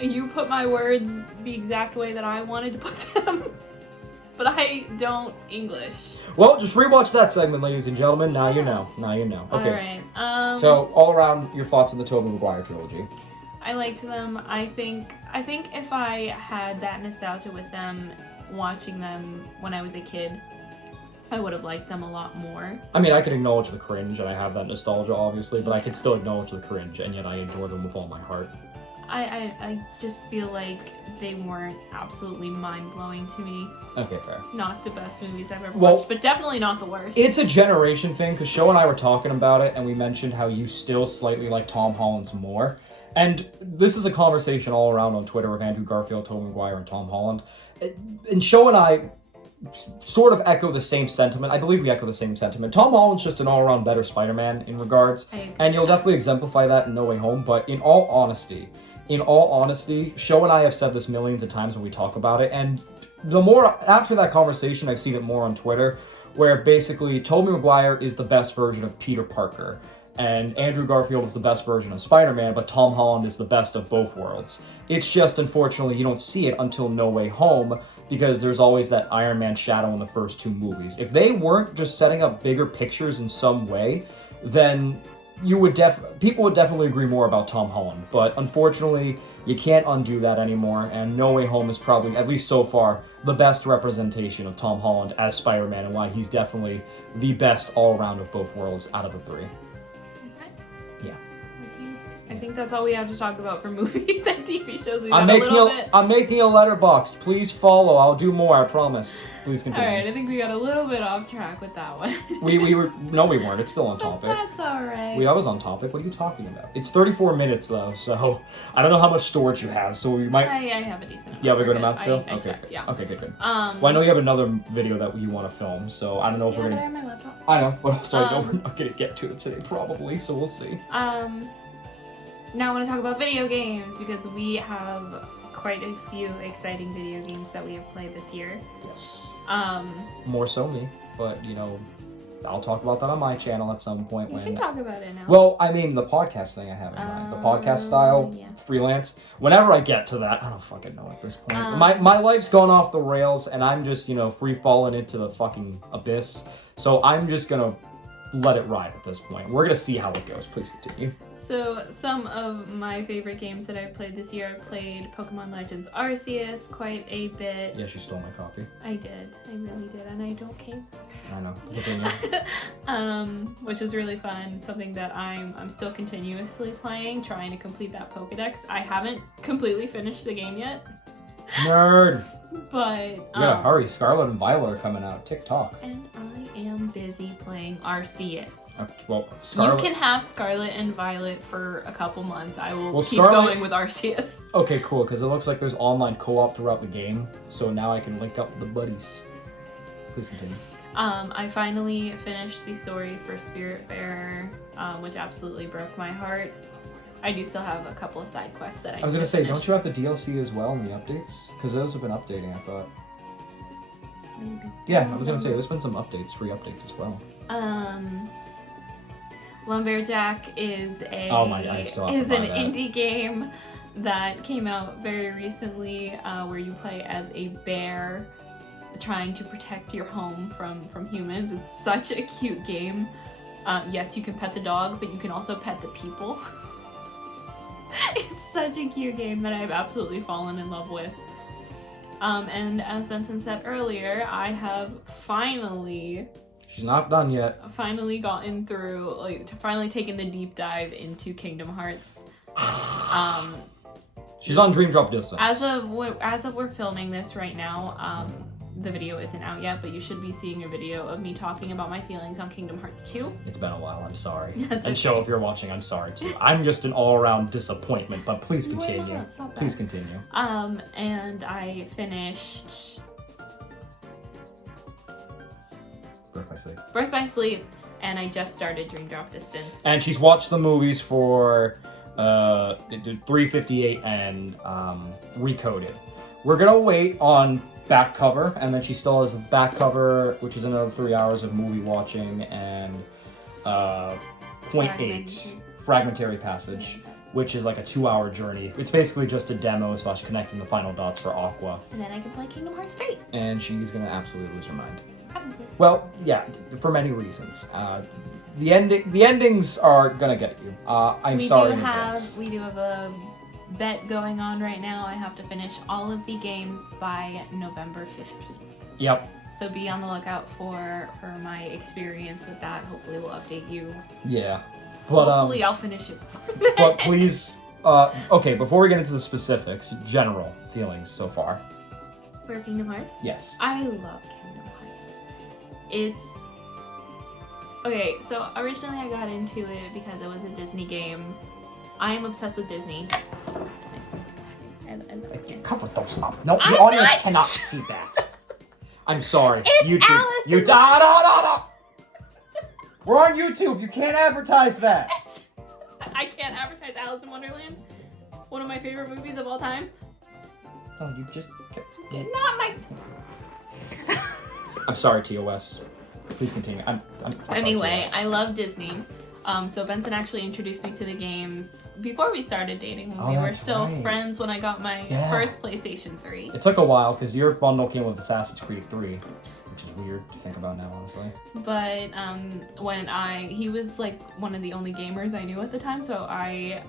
you put my words the exact way that I wanted to put them. but I don't English. Well, just rewatch that segment, ladies and gentlemen. Now you know. Now you know. Okay. All right. So, all around, your thoughts on the Tobey Maguire trilogy? I liked them. I think if I had that nostalgia with them, watching them when I was a kid, I would have liked them a lot more. I mean, I can acknowledge the cringe, and I have that nostalgia, obviously, but I can still acknowledge the cringe, and yet I enjoy them with all my heart. I just feel like they weren't absolutely mind-blowing to me. Okay, fair. Not the best movies I've ever watched, but definitely not the worst. It's a generation thing, because Sho and I were talking about it, and we mentioned how you still slightly like Tom Holland's more. And this is a conversation all around on Twitter with Andrew Garfield, Tobey Maguire, and Tom Holland. And Sho and I sort of echo the same sentiment. I believe we echo the same sentiment. Tom Holland's just an all-around better Spider-Man in regards. And you'll definitely exemplify that in No Way Home. But in all honesty, Sho and I have said this millions of times when we talk about it. And the more, after that conversation, I've seen it more on Twitter, where basically Tobey Maguire is the best version of Peter Parker. And Andrew Garfield is the best version of Spider-Man, but Tom Holland is the best of both worlds. It's just, unfortunately, you don't see it until No Way Home, because there's always that Iron Man shadow in the first two movies. If they weren't just setting up bigger pictures in some way, then people would definitely agree more about Tom Holland. But unfortunately, you can't undo that anymore, and No Way Home is probably, at least so far, the best representation of Tom Holland as Spider-Man, and why he's definitely the best all-around of both worlds out of the three. Yeah. I think that's all we have to talk about for movies and TV shows. I'm making a letterbox. Please follow. I'll do more, I promise. Please continue. Alright, I think we got a little bit off track with that one. we weren't. It's still on topic. That's alright. I was on topic. What are you talking about? It's 34 minutes though, so I don't know how much storage you have, so we might... I have a decent amount. You have a good amount still? I okay, checked, yeah. Okay, good. Well, I know you have another video that you want to film, so I don't know if we're gonna... I have my laptop. I know, but also I know we're not gonna get to it today probably, so we'll see. Now I want to talk about video games, because we have quite a few exciting video games that we have played this year. Yes. More so me, but I'll talk about that on my channel at some point. You can talk about it now. Well, I mean, the podcast thing I have in mind. The podcast style, freelance. Whenever I get to that, I don't fucking know at this point. My life's gone off the rails, and I'm just, free falling into the fucking abyss. So I'm just gonna let it ride at this point. We're gonna see how it goes. Please continue. So, some of my favorite games that I've played this year, I played Pokemon Legends Arceus quite a bit. Yes, you stole my copy. I did. I really did, and I don't care. I know. Which was really fun. Something that I'm still continuously playing, trying to complete that Pokedex. I haven't completely finished the game yet. Nerd! But yeah, hurry. Scarlet and Violet are coming out. TikTok. And I am busy playing Arceus. Well, Scarlet... You can have Scarlet and Violet for a couple months. I will keep going with Arceus. Okay, cool, because it looks like there's online co-op throughout the game, so now I can link up with the buddies. Please continue. I finally finished the story for Spiritfarer, which absolutely broke my heart. I do still have a couple of side quests that I was going to say, don't you have the DLC as well in the updates? Because those have been updating, I thought. Maybe. Yeah, I was going to say, there's been some updates, free updates as well. Lumberjack is an indie game that came out very recently, where you play as a bear trying to protect your home from humans. It's such a cute game. Yes, you can pet the dog, but you can also pet the people. It's such a cute game that I've absolutely fallen in love with. And as Benson said earlier, I have finally... She's not done yet. Finally gotten through, finally taken the deep dive into Kingdom Hearts. She's on Dream Drop distance. As of we're filming this right now, the video isn't out yet, but you should be seeing a video of me talking about my feelings on Kingdom Hearts 2. It's been a while, I'm sorry. That's and Sho, if you're watching, I'm sorry too. I'm just an all-around disappointment, but please continue. Please continue. And I finished... Birth by Sleep, and I just started Dream Drop Distance. And she's watched the movies for 358 and Recoded. We're gonna wait on back cover, and then she still has back cover, which is another 3 hours of movie watching, and 0.8 fragmentary passage. which is like a 2-hour journey. It's basically just a demo / connecting the final dots for Aqua. And then I can play Kingdom Hearts 3. And she's gonna absolutely lose her mind. Probably. Well, yeah, for many reasons. The endings are gonna get you. I'm sorry in advance. We do have a bet going on right now. I have to finish all of the games by November 15th. Yep. So be on the lookout for my experience with that. Hopefully we'll update you. Yeah. But, hopefully I'll finish it before then. But please, okay, before we get into the specifics, general feelings so far. For Kingdom Hearts? Yes. I love Kingdom Hearts. It's... Okay, so originally I got into it because it was a Disney game. I am obsessed with Disney. I love it. Cover those up. No, the audience cannot see that. I'm sorry. It's YouTube. Alice in No. We're on YouTube. You can't advertise that. I can't advertise Alice in Wonderland. One of my favorite movies of all time. Oh, you just... Not my... I'm sorry, TOS. Please continue. I'm Anyway, sorry, TOS. I love Disney. So Benson actually introduced me to the games before we started dating. When we were still friends when I got my first PlayStation 3. It took a while because your bundle came with Assassin's Creed 3, which is weird to think about now, honestly. But he was like one of the only gamers I knew at the time, so I...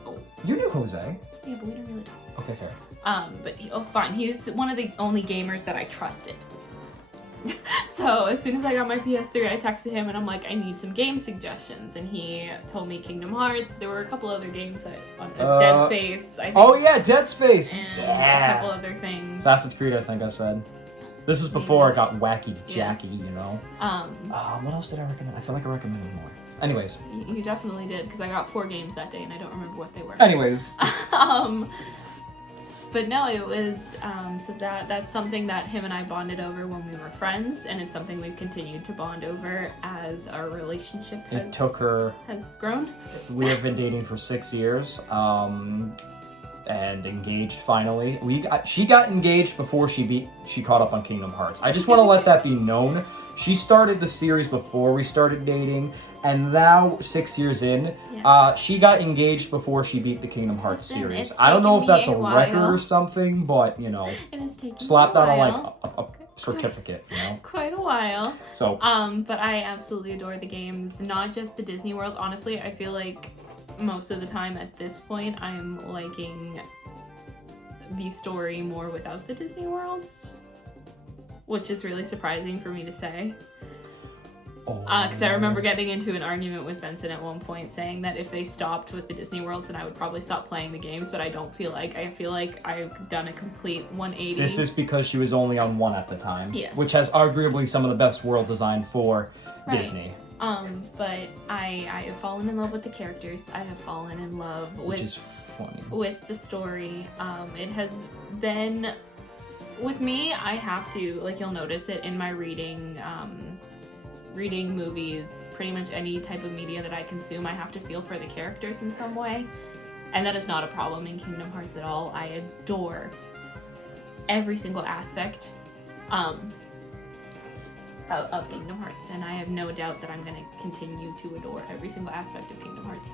You knew Jose. Yeah, but we didn't really talk. Okay, fair. But fine. He was one of the only gamers that I trusted. So as soon as I got my PS3, I texted him and I'm like, I need some game suggestions, and he told me Kingdom Hearts. There were a couple other games Dead Space, I think. Oh yeah, Dead Space. And a couple other things. Assassin's Creed, I think I said. This is before it got wacky Jackie, you know. What else did I recommend? I feel like I recommended more. Anyways. You definitely did, because I got 4 games that day and I don't remember what they were. Anyways. But no, it was, so that's something that him and I bonded over when we were friends, and it's something we've continued to bond over as our relationship has grown. We have been dating for 6 years, and engaged finally. She got engaged before she caught up on Kingdom Hearts. I just want to let that be known. She started the series before we started dating, and now 6 years in, she got engaged before she beat the Kingdom Hearts series. I don't know if that's a record or something, but you know, slap that on like a certificate, you know. Quite a while. So, but I absolutely adore the games, not just the Disney World. Honestly, I feel like most of the time at this point, I'm liking the story more without the Disney Worlds, which is really surprising for me to say. Because I remember getting into an argument with Benson at one point saying that if they stopped with the Disney Worlds, then I would probably stop playing the games, but I don't feel like. I feel like I've done a complete 180. This is because she was only on one at the time. Yes. Which has arguably some of the best world design for Disney. But I have fallen in love with the characters. I have fallen in love with the story. It has been... With me, I have to, like, you'll notice it in my reading movies, pretty much any type of media that I consume, I have to feel for the characters in some way. And that is not a problem in Kingdom Hearts at all. I adore every single aspect of Kingdom Hearts, and I have no doubt that I'm going to continue to adore every single aspect of Kingdom Hearts.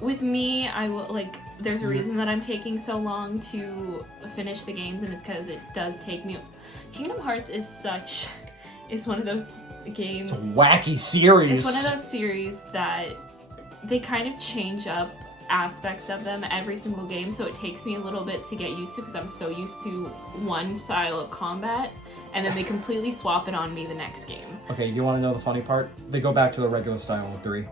With me, I will, like, there's a reason that I'm taking so long to finish the games, and it's because it does take me... Kingdom Hearts is one of those games... It's a wacky series. It's one of those series that they kind of change up aspects of them every single game, so it takes me a little bit to get used to, because I'm so used to one style of combat, and then they completely swap it on me the next game. Okay, you want to know the funny part? They go back to the regular style in 3.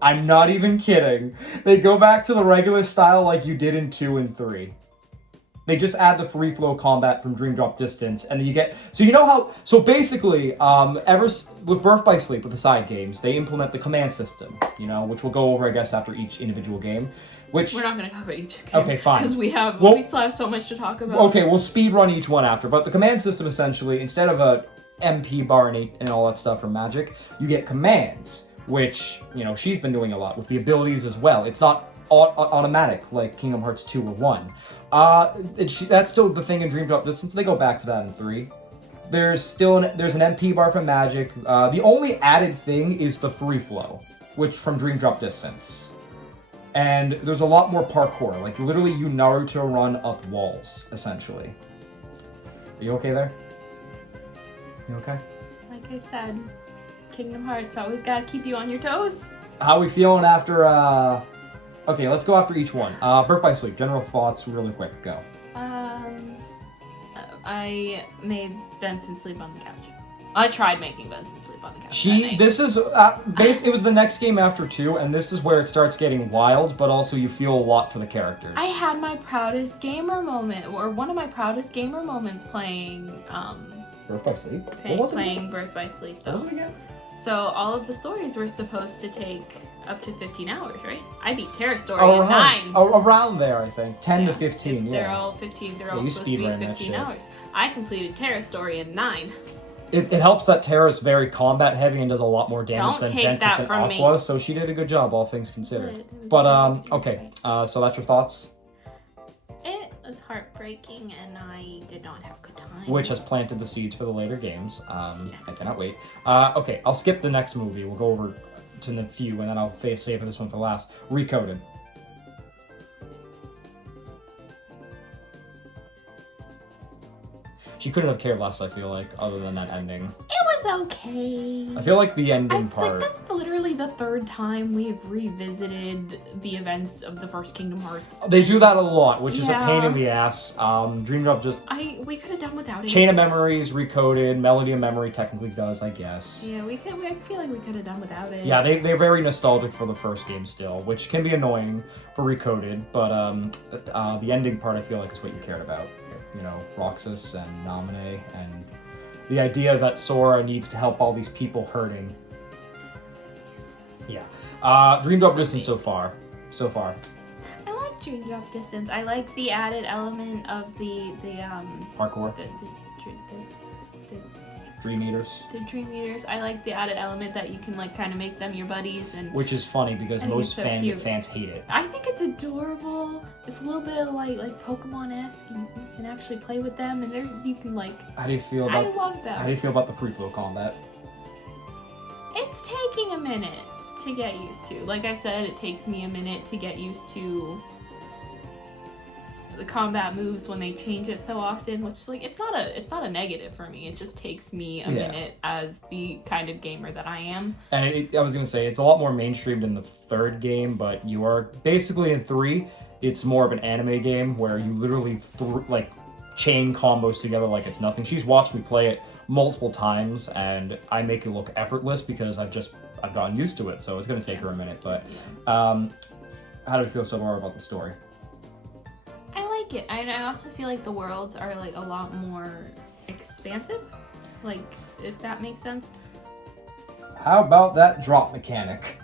I'm not even kidding. They go back to the regular style like you did in 2 and 3. They just add the free flow combat from Dream Drop Distance, and then you get... So you know how... So basically, with Birth by Sleep, with the side games, they implement the command system, you know, which we'll go over, I guess, after each individual game. Which... We're not going to cover each game. Okay, fine. Because we still have so much to talk about. Okay, we'll speed run each one after, but the command system, essentially, instead of a MP bar and all that stuff from Magic, you get commands, which, you know, she's been doing a lot with the abilities as well. It's not automatic like Kingdom Hearts 2 or 1. That's still the thing in Dream Drop Distance. They go back to that in 3. There's an MP bar from Magic. The only added thing is the free flow, which from Dream Drop Distance. And there's a lot more parkour. Like, literally, you Naruto run up walls, essentially. Are you okay there? You okay? Like I said, Kingdom Hearts always gotta keep you on your toes. How are we feeling after, Okay, let's go after each one. Birth by Sleep. General thoughts, really quick. Go. I made Benson sleep on the couch. I tried making Benson sleep on the couch. This is, it was the next game after 2, and this is where it starts getting wild, but also you feel a lot for the characters. I had my proudest gamer moment, or one of my proudest gamer moments playing, Birth by Sleep? Playing Birth by Sleep, though. What was it again? So all of the stories were supposed to take up to 15 hours, right? I beat Terra Story in 9. Around there, I think. 10 to 15, yeah. They're all 15, they're all supposed to be 15 hours. I completed Terra Story in 9. It helps that Terra's very combat heavy and does a lot more damage than take Ventus that and from Aqua, me. so she did a good job, all things considered. Good. But, okay, so that's your thoughts? It was heartbreaking and I did not have a good time. Which has planted the seeds for the later games. I cannot wait. Okay, I'll skip the next movie. We'll go over to the few, and then I'll save this one for last. Recoded. She couldn't have cared less, I feel like, other than that ending. It was okay. I feel like the ending part... Like that's literally the 3rd time we've revisited the events of the first Kingdom Hearts. They do that a lot, which is a pain in the ass. Dream Drop just... We could have done without it. Chain of Memories, Recoded, Melody of Memory technically does, I guess. Yeah, I feel like we could have done without it. Yeah, they're very nostalgic for the first game still, which can be annoying for Recoded, but the ending part I feel like is what you cared about. You know, Roxas and Naminé, and the idea that Sora needs to help all these people hurting. Yeah. Dream Drop Distance so far. I like Dream Drop Distance. I like the added element of the Parkour. The Dream Eaters. The Dream Eaters. I like the added element that you can like kind of make them your buddies, and which is funny because most fans hate it. I think it's adorable. It's a little bit like Pokemon-esque, and you can actually play with them, and you can like. How do you feel about? I love them. How do you feel about the free flow combat? It's taking a minute to get used to. Like I said, it takes me a minute to get used to the combat moves when they change it so often, which like it's not a negative for me. It just takes me a minute as the kind of gamer that I am. And I was gonna say it's a lot more mainstreamed in the 3rd game, but you are basically in 3. It's more of an anime game where you literally chain combos together like it's nothing. She's watched me play it multiple times, and I make it look effortless because I've gotten used to it. So it's gonna take her a minute. But how do you feel so far about the story? I like it. I also feel like the worlds are like a lot more expansive, like if that makes sense. How about that drop mechanic?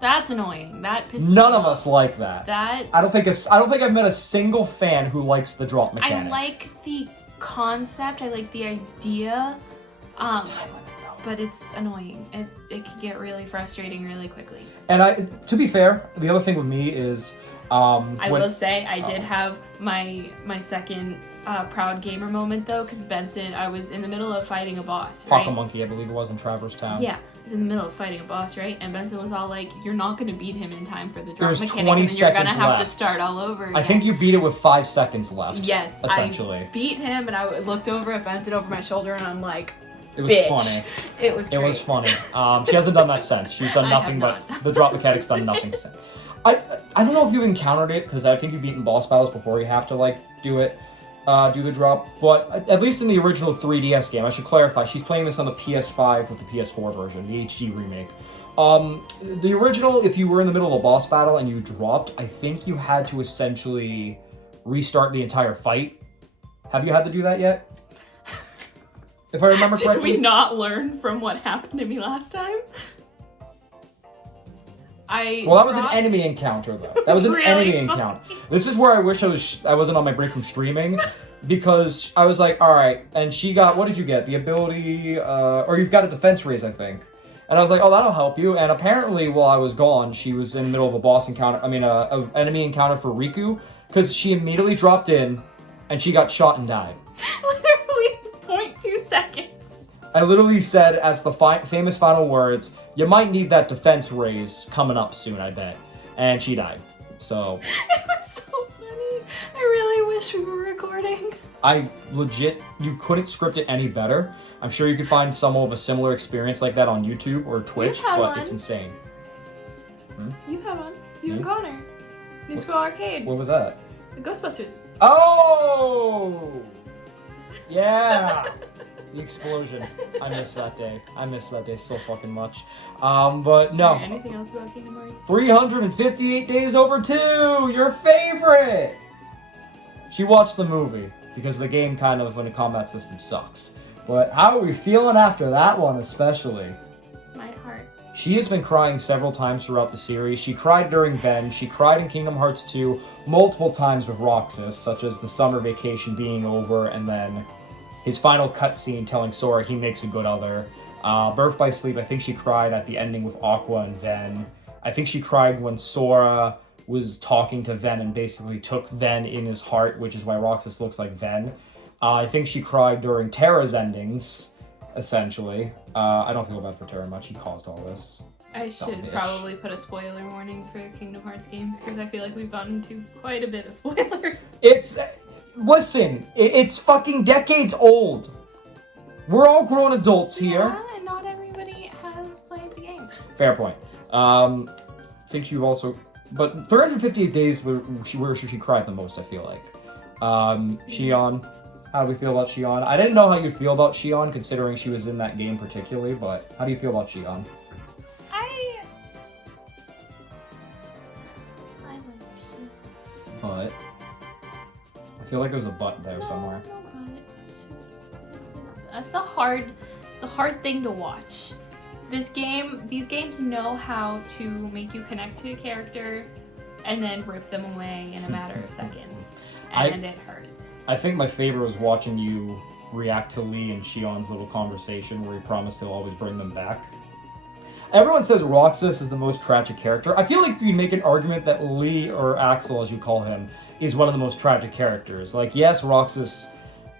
That's annoying. That pisses None me of us like that. I don't think I've met a single fan who likes the drop mechanic. I like the concept. I like the idea. But it's annoying. It can get really frustrating really quickly. And to be fair, the other thing with me is I will say I did have my second proud gamer moment though, because Benson, I was in the middle of fighting a boss, right? Pocket Monkey, I believe it was, in Traverse Town. Yeah, I was in the middle of fighting a boss, right? And Benson was all like, "You're not going to beat him in time for the drop mechanic, and then you're going to have to start all over again." I think you beat it with 5 seconds left. Yes, essentially. I beat him, and I looked over at Benson over my shoulder, and I'm like, it was bitch. Funny. It was great. It was funny. She hasn't done that since. She's done nothing but the drop mechanic's done nothing since. I don't know if you've encountered it, because I think you've beaten boss battles before you have to like do the drop, but at least in the original 3DS game, I should clarify, she's playing this on the PS5 with the PS4 version, the HD remake. The original, if you were in the middle of a boss battle and you dropped, I think you had to essentially restart the entire fight. Have you had to do that yet? If I remember correctly. Did we not learn from what happened to me last time? Well, that was an enemy encounter, though. That was an enemy encounter. This is where I wish I wasn't on my break from streaming, because I was like, all right, and she got, what did you get? The ability, or you've got a defense raise, I think. And I was like, oh, that'll help you. And apparently, while I was gone, she was in the middle of a boss encounter, an enemy encounter for Riku, because she immediately dropped in, and she got shot and died. Literally 0.2 seconds. I literally said, as the famous final words, you might need that defense raise coming up soon, I bet. and she died. So It was so funny. I really wish we were recording. I legit, you couldn't script it any better. I'm sure you could find someone with a similar experience like that on YouTube or Twitch, You've had but one. it's insane. You've had one. You and Me? Connor. New School Arcade. What was that? The Ghostbusters. Oh! Yeah! The explosion. I miss that day. I miss that day so fucking much. But no. Anything else about Kingdom Hearts? 358 Days Over 2! Your favorite! She watched the movie, because the game kind of, when the combat system sucks. But how are we feeling after that one, especially? My heart. She has been crying several times throughout the series. She cried during Ven. She cried in Kingdom Hearts 2 multiple times with Roxas, such as the summer vacation being over, and then his final cutscene telling Sora he makes a good other. Birth by Sleep, I think she cried at the ending with Aqua and Ven. I think she cried when Sora was talking to Ven and basically took Ven in his heart, which is why Roxas looks like Ven. I think she cried during Terra's endings, essentially. I don't feel bad for Terra much. He caused all this. I should probably put a spoiler warning for Kingdom Hearts games because I feel like we've gotten into quite a bit of spoilers. Listen, it's fucking decades old. We're all grown adults here. Yeah, and not everybody has played the game. Fair point. I think you've also... But 358 days where she cried the most, I feel like. Xion. How do we feel about Xion? I didn't know how you'd feel about Xion, considering she was in that game particularly, but how do you feel about Xion? I like Xion. But I feel like there's a but there somewhere. No, but it's just, that's the hard thing to watch. These games know how to make you connect to a character and then rip them away in a matter of seconds. And it hurts. I think my favorite was watching you react to Lee and Xion's little conversation where he promised he'll always bring them back. Everyone says Roxas is the most tragic character. I feel like you can make an argument that Lee, or Axel as you call him, is one of the most tragic characters. Like, yes, Roxas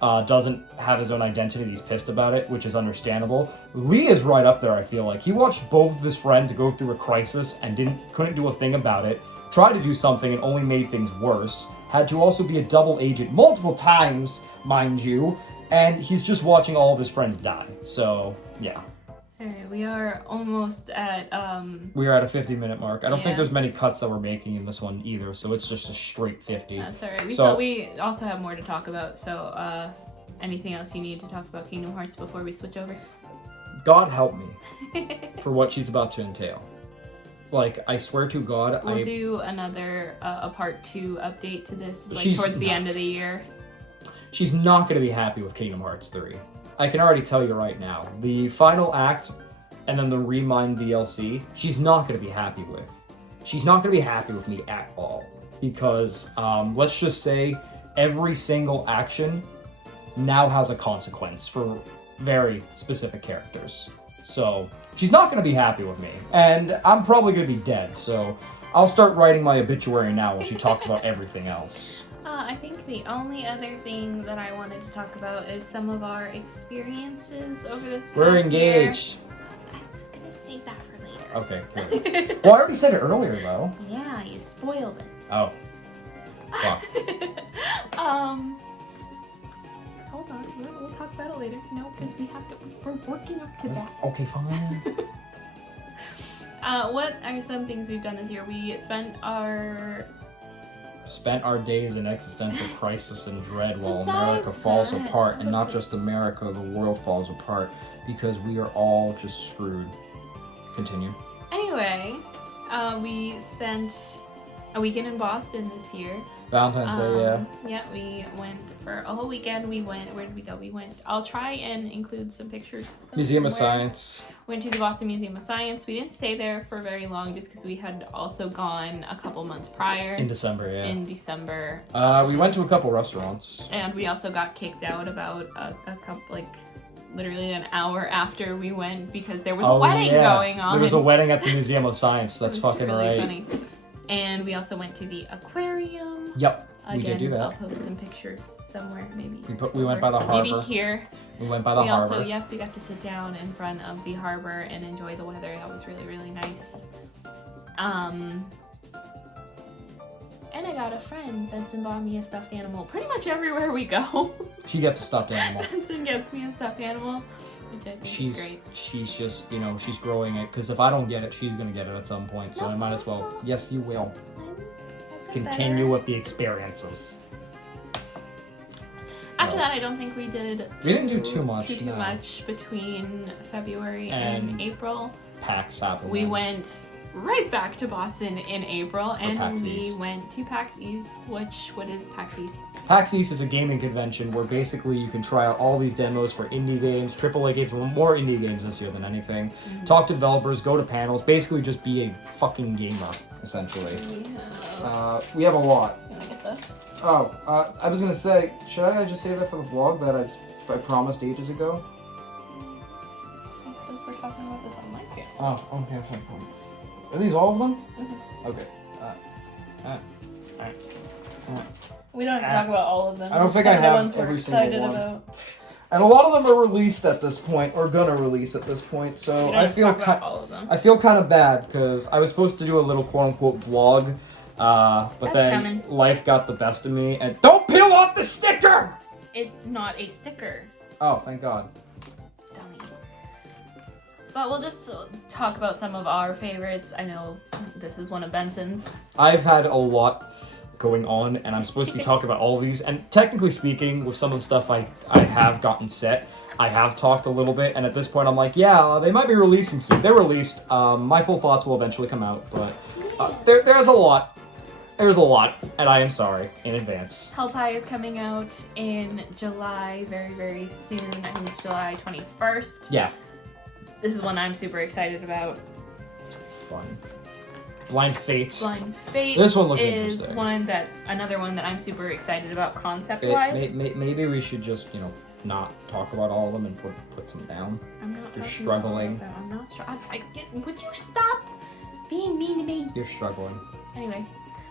doesn't have his own identity, he's pissed about it, which is understandable. Lee is right up there, I feel like. He watched both of his friends go through a crisis and couldn't do a thing about it, tried to do something and only made things worse, had to also be a double agent multiple times, mind you, and he's just watching all of his friends die. So, yeah. Alright, we are almost at, We are at a 50-minute mark. I don't think there's many cuts that we're making in this one either, so it's just a straight 50. That's alright. We also have more to talk about, so, anything else you need to talk about Kingdom Hearts before we switch over? God help me for what she's about to entail. Like, I swear to God, We'll do another, a part 2 update to this, like, She's- towards the end of the year. she's not going to be happy with Kingdom Hearts 3. I can already tell you right now. The final act and then the Remind DLC, she's not going to be happy with. She's not going to be happy with me at all. Because, let's just say, every single action now has a consequence for very specific characters. So, she's not going to be happy with me. And I'm probably going to be dead, so I'll start writing my obituary now when she talks about everything else. I think the only other thing that I wanted to talk about is some of our experiences over this past We're year. engaged. I was gonna save that for later. Okay, good. Well, I already said it earlier, though. Yeah, you spoiled it. Oh. Fuck. Hold on, we'll talk about it later. No, because we're working up to that. Okay, fine. What are some things we've done this year? We spent our days in existential crisis and dread while Besides America falls that, apart, and not just America, the world falls apart, because we are all just screwed. Continue. Anyway, we spent a weekend in Boston this year. Valentine's Day, yeah. Yeah, we went for a whole weekend. Where did we go? I'll try and include some pictures. Museum of somewhere. Science. Went to the Boston Museum of Science. We didn't stay there for very long just because we had also gone a couple months prior. In December, yeah. In December. We went to a couple restaurants. And we also got kicked out about a couple, like, literally an hour after we went because there was a wedding going on. There was a wedding at the Museum of Science. That's fucking really right. Funny. And we also went to the aquarium. Yep, Again, we did do that. I'll post some pictures somewhere, maybe. We went by the harbor. Maybe here. We went by the harbor. Also, yes, we got to sit down in front of the harbor and enjoy the weather. That was really, really nice. And I got a friend. Benson bought me a stuffed animal. Pretty much everywhere we go. She gets a stuffed animal. Benson gets me a stuffed animal, which I think is great. She's just, you know, she's growing it. Because if I don't get it, she's going to get it at some point. So I might as well. Yes, you will. Continue with the experiences. After that, I don't think we did. We didn't do too much. Too much between February and April. PAX happened. We went right back to Boston in April, and we East. went to PAX East. What is PAX East? PAX East is a gaming convention where basically you can try out all these demos for indie games, AAA games, more indie games this year than anything. Mm-hmm. Talk to developers, go to panels, basically just be a fucking gamer, essentially. Yeah. We have a lot. Can I get this? Oh, I was gonna say, should I just save that for the vlog that I promised ages ago? Because we're talking about this on my channel. Oh, okay. Are these all of them? Mm-hmm. Okay. We don't have to talk about all of them. I don't think I have every single one. About. And a lot of them are released at this point, or gonna release at this point. So I feel kind of bad because I was supposed to do a little quote-unquote vlog. But then life got the best of me, and don't peel off the sticker! It's not a sticker. Oh, thank God. Dummy. But we'll just talk about some of our favorites. I know this is one of Benson's. I've had a lot going on, and I'm supposed to be talking about all of these, and technically speaking, with some of the stuff I have gotten set, I have talked a little bit, and at this point I'm like, yeah, they might be releasing soon. They're released. My full thoughts will eventually come out, but there's a lot. There's a lot, and I am sorry in advance. Hellpie is coming out in July, very, very soon. I think it's July 21st. Yeah. This is one I'm super excited about. Fun. Blind Fate. Blind Fate. This one looks interesting. Another one that I'm super excited about concept-wise. Maybe we should just, not talk about all of them and put some down. I'm not. You're struggling. I'm not struggling. Would you stop being mean to me? You're struggling. Anyway.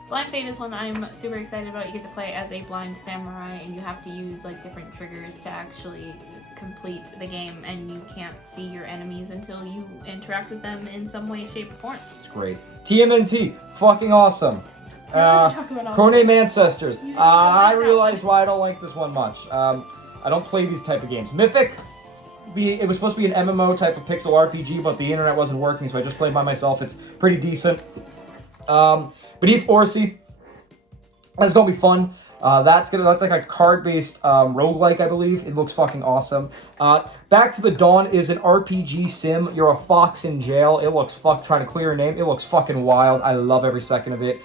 Blind Fate is one that I'm super excited about. You get to play as a blind samurai, and you have to use different triggers to actually complete the game, and you can't see your enemies until you interact with them in some way, shape, or form. It's great. TMNT, fucking awesome. Codename Ancestors. I realized why I don't like this one much. I don't play these type of games. Mythic. It was supposed to be an MMO type of pixel RPG, but the internet wasn't working, so I just played by myself. It's pretty decent. Beneath Orsi, that's gonna be fun. That's like a card-based roguelike, I believe. It looks fucking awesome. Back to the Dawn is an RPG sim. You're a fox in jail. It looks trying to clear a name. It looks fucking wild. I love every second of it.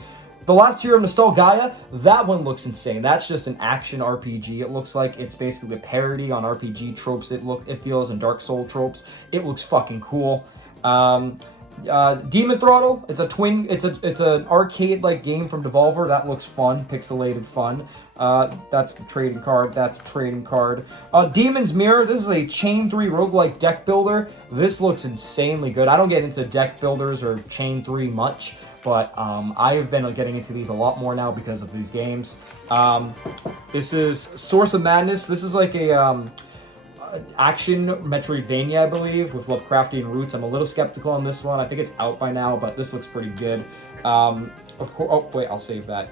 The Last Year of Nostalgaia, that one looks insane. That's just an action RPG. It looks like it's basically a parody on RPG tropes. It feels, and Dark Soul tropes. It looks fucking cool. Demon Throttle, it's an arcade-like game from Devolver. That looks fun, pixelated fun. That's a trading card. Demon's Mirror, this is a Chain 3 roguelike deck builder. This looks insanely good. I don't get into deck builders or Chain 3 much, but I have been getting into these a lot more now because of these games. This is Source of Madness. This is like a action Metroidvania, I believe, with Lovecraftian roots. I'm a little skeptical on this one. I think it's out by now, but this looks pretty good. Of course, oh wait, I'll save that.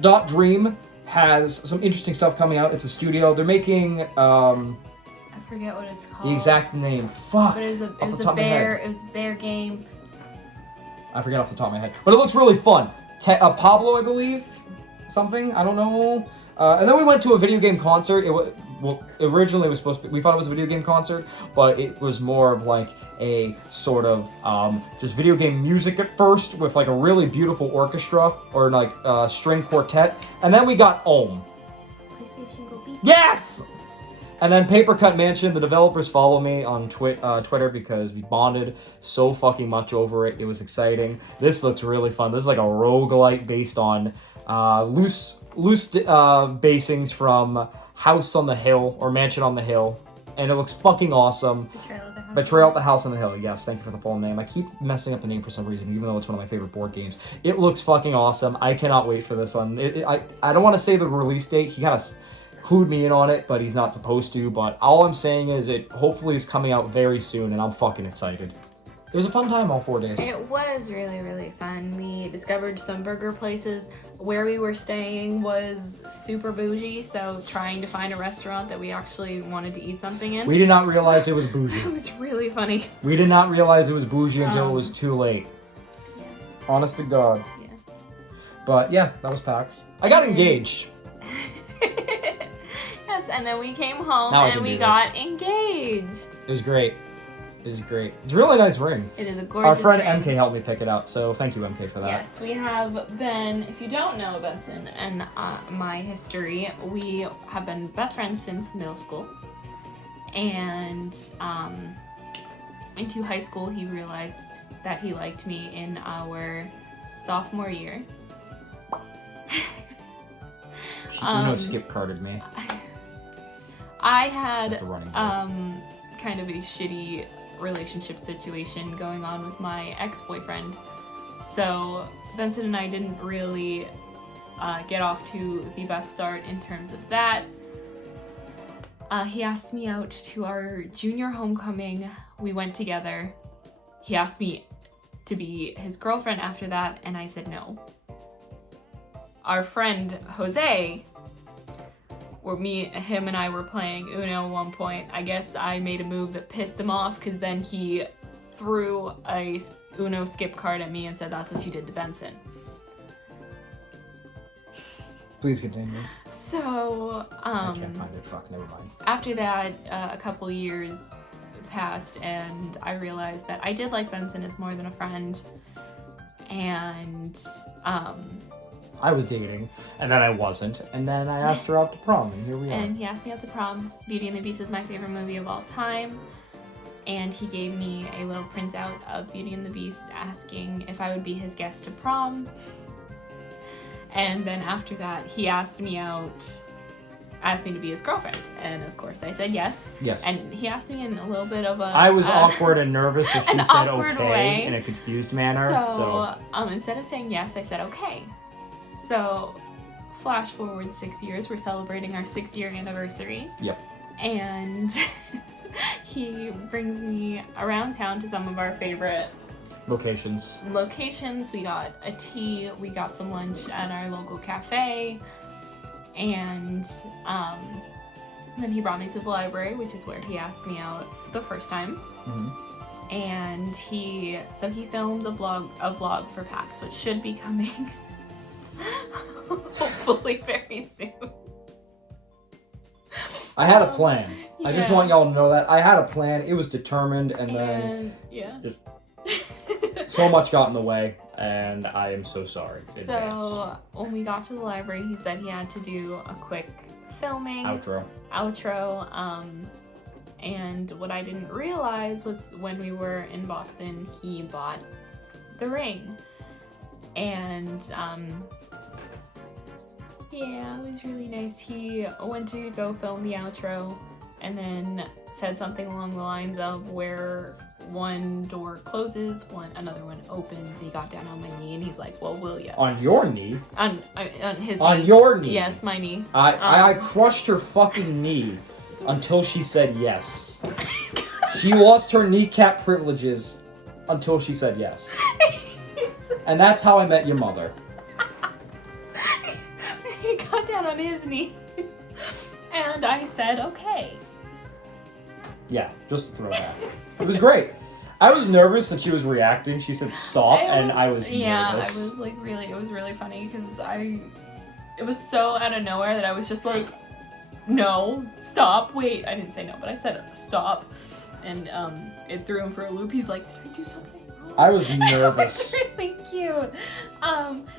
Dot Dream has some interesting stuff coming out. It's a studio. They're making I forget what it's called. The exact name. Fuck. But it was a bear game. I forget off the top of my head. But it looks really fun. Pablo, I believe. Something. I don't know. And then we went to a video game concert. Originally it was supposed to be, we thought it was a video game concert, but it was more of like a sort of just video game music at first with like a really beautiful orchestra or like string quartet. And then we got Ohm. PlayStation Go Beat. Yes! And then Paper Cut Mansion, the developers follow me on Twitter because we bonded so fucking much over it. It was exciting. This looks really fun. This is like a roguelite based on loose basings from House on the Hill or Mansion on the Hill, and it looks fucking awesome. Betrayal at the House on the Hill. Yes, thank you for the full name. I keep messing up the name for some reason, even though it's one of my favorite board games. It looks fucking awesome. I cannot wait for this one. I don't want to say the release date. He kind of clued me in on it, but he's not supposed to. But all I'm saying is it hopefully is coming out very soon, and I'm fucking excited. It was a fun time all 4 days. It was really, really fun. We discovered some burger places. Where we were staying was super bougie, so trying to find a restaurant that we actually wanted to eat something in. We did not realize it was bougie. It was really funny. We did not realize it was bougie until it was too late. Yeah. Honest to God. Yeah. But yeah, that was PAX. I got engaged. Yes, and then we came home and we got engaged. It was great. It was great. It's a really nice ring. It is a gorgeous Our friend ring. MK helped me pick it out, so thank you, MK, for that. Yes, we have been, if you don't know Benson and my history, we have been best friends since middle school. And into high school, he realized that he liked me in our sophomore year. Skip carded me. I had That's a running joke. kind of a shitty relationship situation going on with my ex-boyfriend. So Benson and I didn't really get off to the best start in terms of that. He asked me out to our junior homecoming. We went together. He asked me to be his girlfriend after that, and I said no. Our friend Jose, him and I were playing Uno at one point. I guess I made a move that pissed him off, because then he threw a Uno skip card at me and said, "That's what you did to Benson." Please continue. So, I can't find it. Fuck, never mind. after that, a couple years passed, and I realized that I did like Benson as more than a friend. And, I was dating, and then I wasn't, and then I asked her out to prom, and here we are. And he asked me out to prom. Beauty and the Beast is my favorite movie of all time. And he gave me a little printout of Beauty and the Beast asking if I would be his guest to prom. And then after that, he asked me to be his girlfriend. And of course I said yes. Yes. And he asked me in a little bit of a... I was awkward and nervous, so she an said awkward okay way. in a confused manner. So, instead of saying yes, I said okay. So, flash forward 6 years, we're celebrating our 6-year anniversary. Yep. And he brings me around town to some of our favorite Locations. We got a tea, we got some lunch at our local cafe, and then he brought me to the library, which is where he asked me out the first time. Mm-hmm. And he filmed a vlog for PAX, which should be coming hopefully very soon. I had a plan. Yeah. I just want y'all to know that. I had a plan. It was determined, and then yeah. so much got in the way, and I am so sorry. in advance. So when we got to the library, he said he had to do a quick filming Outro. And what I didn't realize was when we were in Boston, he bought the ring. And yeah, it was really nice. He went to go film the outro and then said something along the lines of where one door closes, another one opens. He got down on my knee and he's like, "Well, will ya?" On your knee? On his knee. On your knee? Yes, my knee. I crushed her fucking knee until she said yes. She lost her kneecap privileges until she said yes. And that's how I met your mother. He got down on his knee and I said, "Okay." Yeah, just to throw that. It was great. I was nervous that she was reacting. She said stop, and I was nervous. Yeah, I was like it was really funny because it was so out of nowhere that I was just like, "No, stop, wait." I didn't say no, but I said stop. And it threw him for a loop. He's like, "Did I do something wrong?" I was nervous. It was really cute.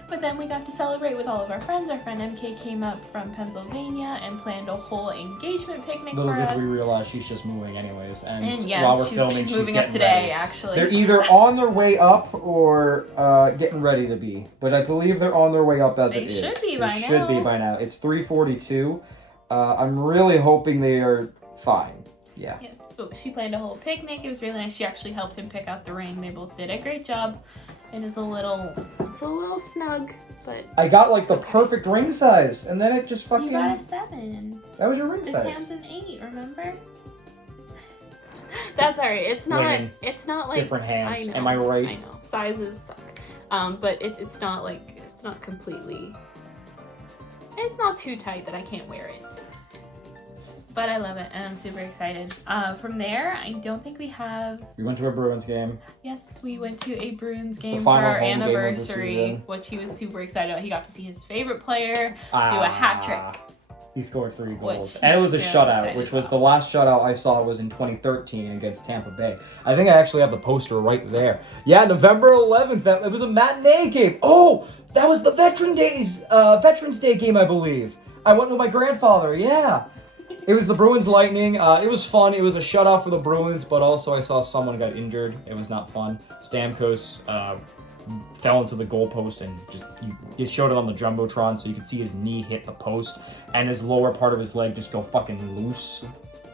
But then we got to celebrate with all of our friends. Our friend MK came up from Pennsylvania and planned a whole engagement picnic Little for us. did we realize she's just moving anyways. And yeah, while we're filming, she's moving up getting today, ready. actually. They're either on their way up or getting ready to be. But I believe they're on their way up as it is. They should be by now. They should be by now. It's 3:42. I'm really hoping they are fine. Yeah. Yes, but she planned a whole picnic. It was really nice. She actually helped him pick out the ring. They both did a great job. It is a little snug, but I got like the perfect ring size, and then it just fucking. you got a 7. That was your ring This size. hand's an 8. Remember? That's alright. It's not. Women, It's not like different hands. I know, Am I right? I know. Sizes suck. But it's not like it's not completely. It's not too tight that I can't wear it. But I love it, and I'm super excited. From there, I don't think we have. We went to a Bruins game. Yes, we went to a Bruins game for final our home game of the anniversary, season. which he was super excited about. He got to see his favorite player do a hat trick. He scored 3 goals. Which And it was a he was shutout, excited which was about. the last shutout I saw was in 2013 against Tampa Bay. I think I actually have the poster right there. Yeah, November 11th. It was a matinee game. Oh, that was the Veterans Day game, I believe. I went with my grandfather, yeah. It was the Bruins Lightning. It was fun. It was a shutout for the Bruins, but also I saw someone got injured. It was not fun. Stamkos fell into the goalpost and it showed it on the Jumbotron, so you could see his knee hit the post and his lower part of his leg just go fucking loose.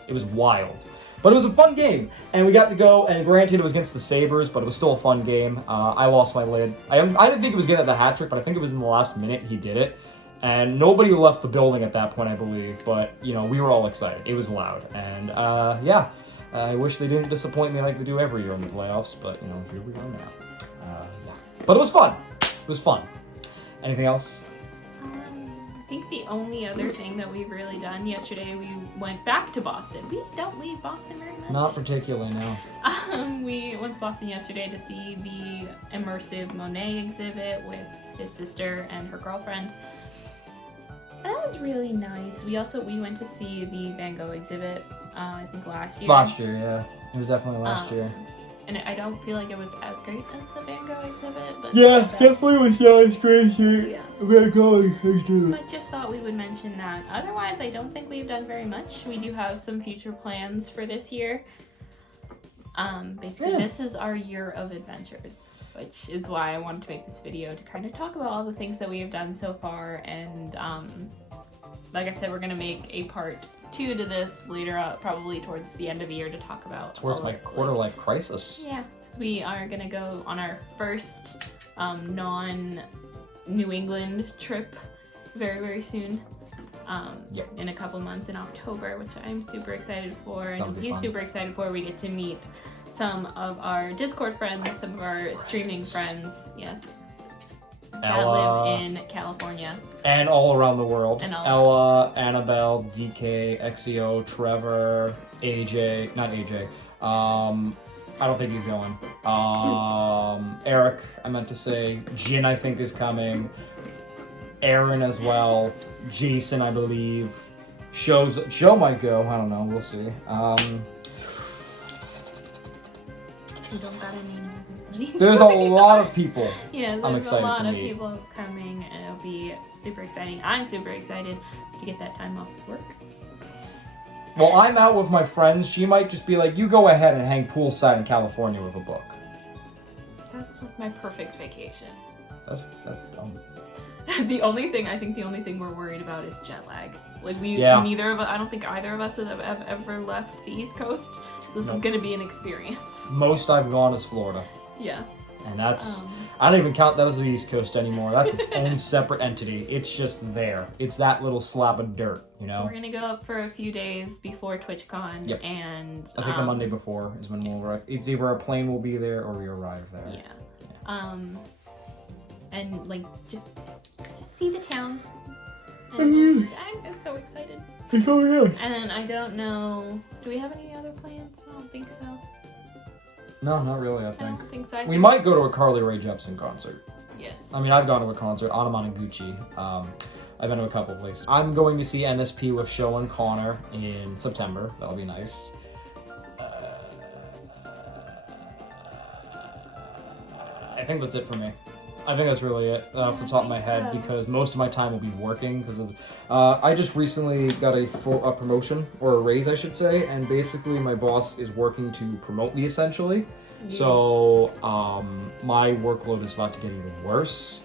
It was wild. But it was a fun game, and we got to go, and granted it was against the Sabres, but it was still a fun game. I lost my lid. I didn't think it was getting the hat trick, but I think it was in the last minute he did it. And nobody left the building at that point, I believe, but, you know, we were all excited. It was loud, and, yeah. I wish they didn't disappoint me like they do every year in the playoffs, but, you know, here we are now. Yeah. But it was fun. It was fun. Anything else? I think the only other thing that we've really done yesterday, we went back to Boston. We don't leave Boston very much. Not particularly, no. We went to Boston yesterday to see the immersive Monet exhibit with his sister and her girlfriend. And that was really nice. We went to see the Van Gogh exhibit, I think last year. Last year, yeah. It was definitely last year. And I don't feel like it was as great as the Van Gogh exhibit, but Yeah, definitely was not as great as Yeah. Van Gogh exhibit. But just thought we would mention that. Otherwise, I don't think we've done very much. We do have some future plans for this year. Basically, This is our year of adventures, which is why I wanted to make this video to kind of talk about all the things that we have done so far. And like I said, we're going to make a part 2 to this later, probably towards the end of the year, to talk about Towards my quarter-life crisis. Yeah, so we are going to go on our first non-New England trip very, very soon. In a couple months in October, which I'm super excited for, and he's super excited for. We get to meet some of our Discord friends, some of our streaming friends, yes, that live in California. And all around the world. And all Ella, Annabelle, DK, XEO, Trevor, AJ, not AJ, I don't think he's going. Eric, I meant to say. Jin, I think, is coming. Aaron as well. Jason, I believe. Joe might go. I don't know. We'll see. You don't gotta name everybody. There's a lot of people. Yeah, I'm there's a excited lot to of meet. people coming, and it'll be super exciting. I'm super excited to get that time off work. Well, I'm out with my friends. She might just be like, you go ahead and hang poolside in California with a book. That's like my perfect vacation. That's dumb. The only thing we're worried about is jet lag. Like neither of us, I don't think either of us have ever left the East Coast. So this is gonna be an experience. Most I've gone is Florida. Yeah. And that's, I don't even count that as the East Coast anymore. That's its own separate entity. It's just there. It's that little slab of dirt, you know? We're gonna go up for a few days before TwitchCon, Yep. and I think the Monday before is when we'll arrive. It's either a plane will be there or we arrive there. Yeah. And like just see the town. And I'm so excited. Oh yeah. And I don't know. Do we have any other plans? I don't think so. No, not really, I I think. don't think so. We might go to a Carly Rae Jepsen concert. Yes. I mean, I've gone to a concert, Anamanaguchi. I've been to a couple places. I'm going to see NSP with Show and Connor in September. That'll be nice. I think that's it for me. I think that's really it from the top of my head, because most of my time will be working because of. I just recently got a promotion, or a raise, I should say, and basically my boss is working to promote me essentially. Yeah. So my workload is about to get even worse,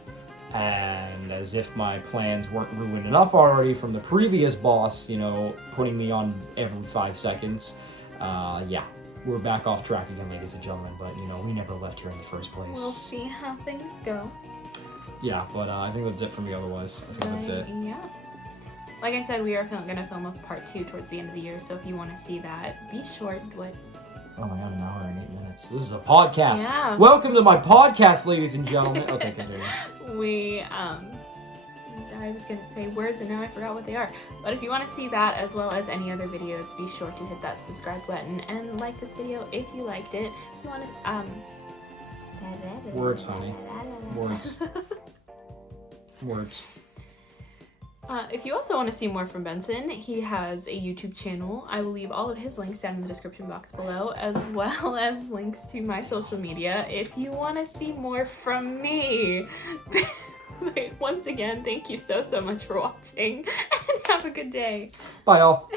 and as if my plans weren't ruined enough already from the previous boss, you know, putting me on every 5 seconds. Yeah. We're back off track again, ladies and gentlemen, but, you know, we never left here in the first place. We'll see how things go. Yeah, but I think that's it for me otherwise. I think that's it. Yeah. Like I said, we are going to film a part 2 towards the end of the year, so if you want to see that, be sure to Oh my god, an hour and 8 minutes. This is a podcast. Yeah. Welcome to my podcast, ladies and gentlemen. Okay, continue. I was going to say words and now I forgot what they are. But if you want to see that as well as any other videos, be sure to hit that subscribe button and like this video if you liked it. If you want to, Words, honey. Words. Words. If you also want to see more from Benson, he has a YouTube channel. I will leave all of his links down in the description box below, as well as links to my social media if you want to see more from me. Once again, thank you so much for watching, and have a good day. Bye, y'all.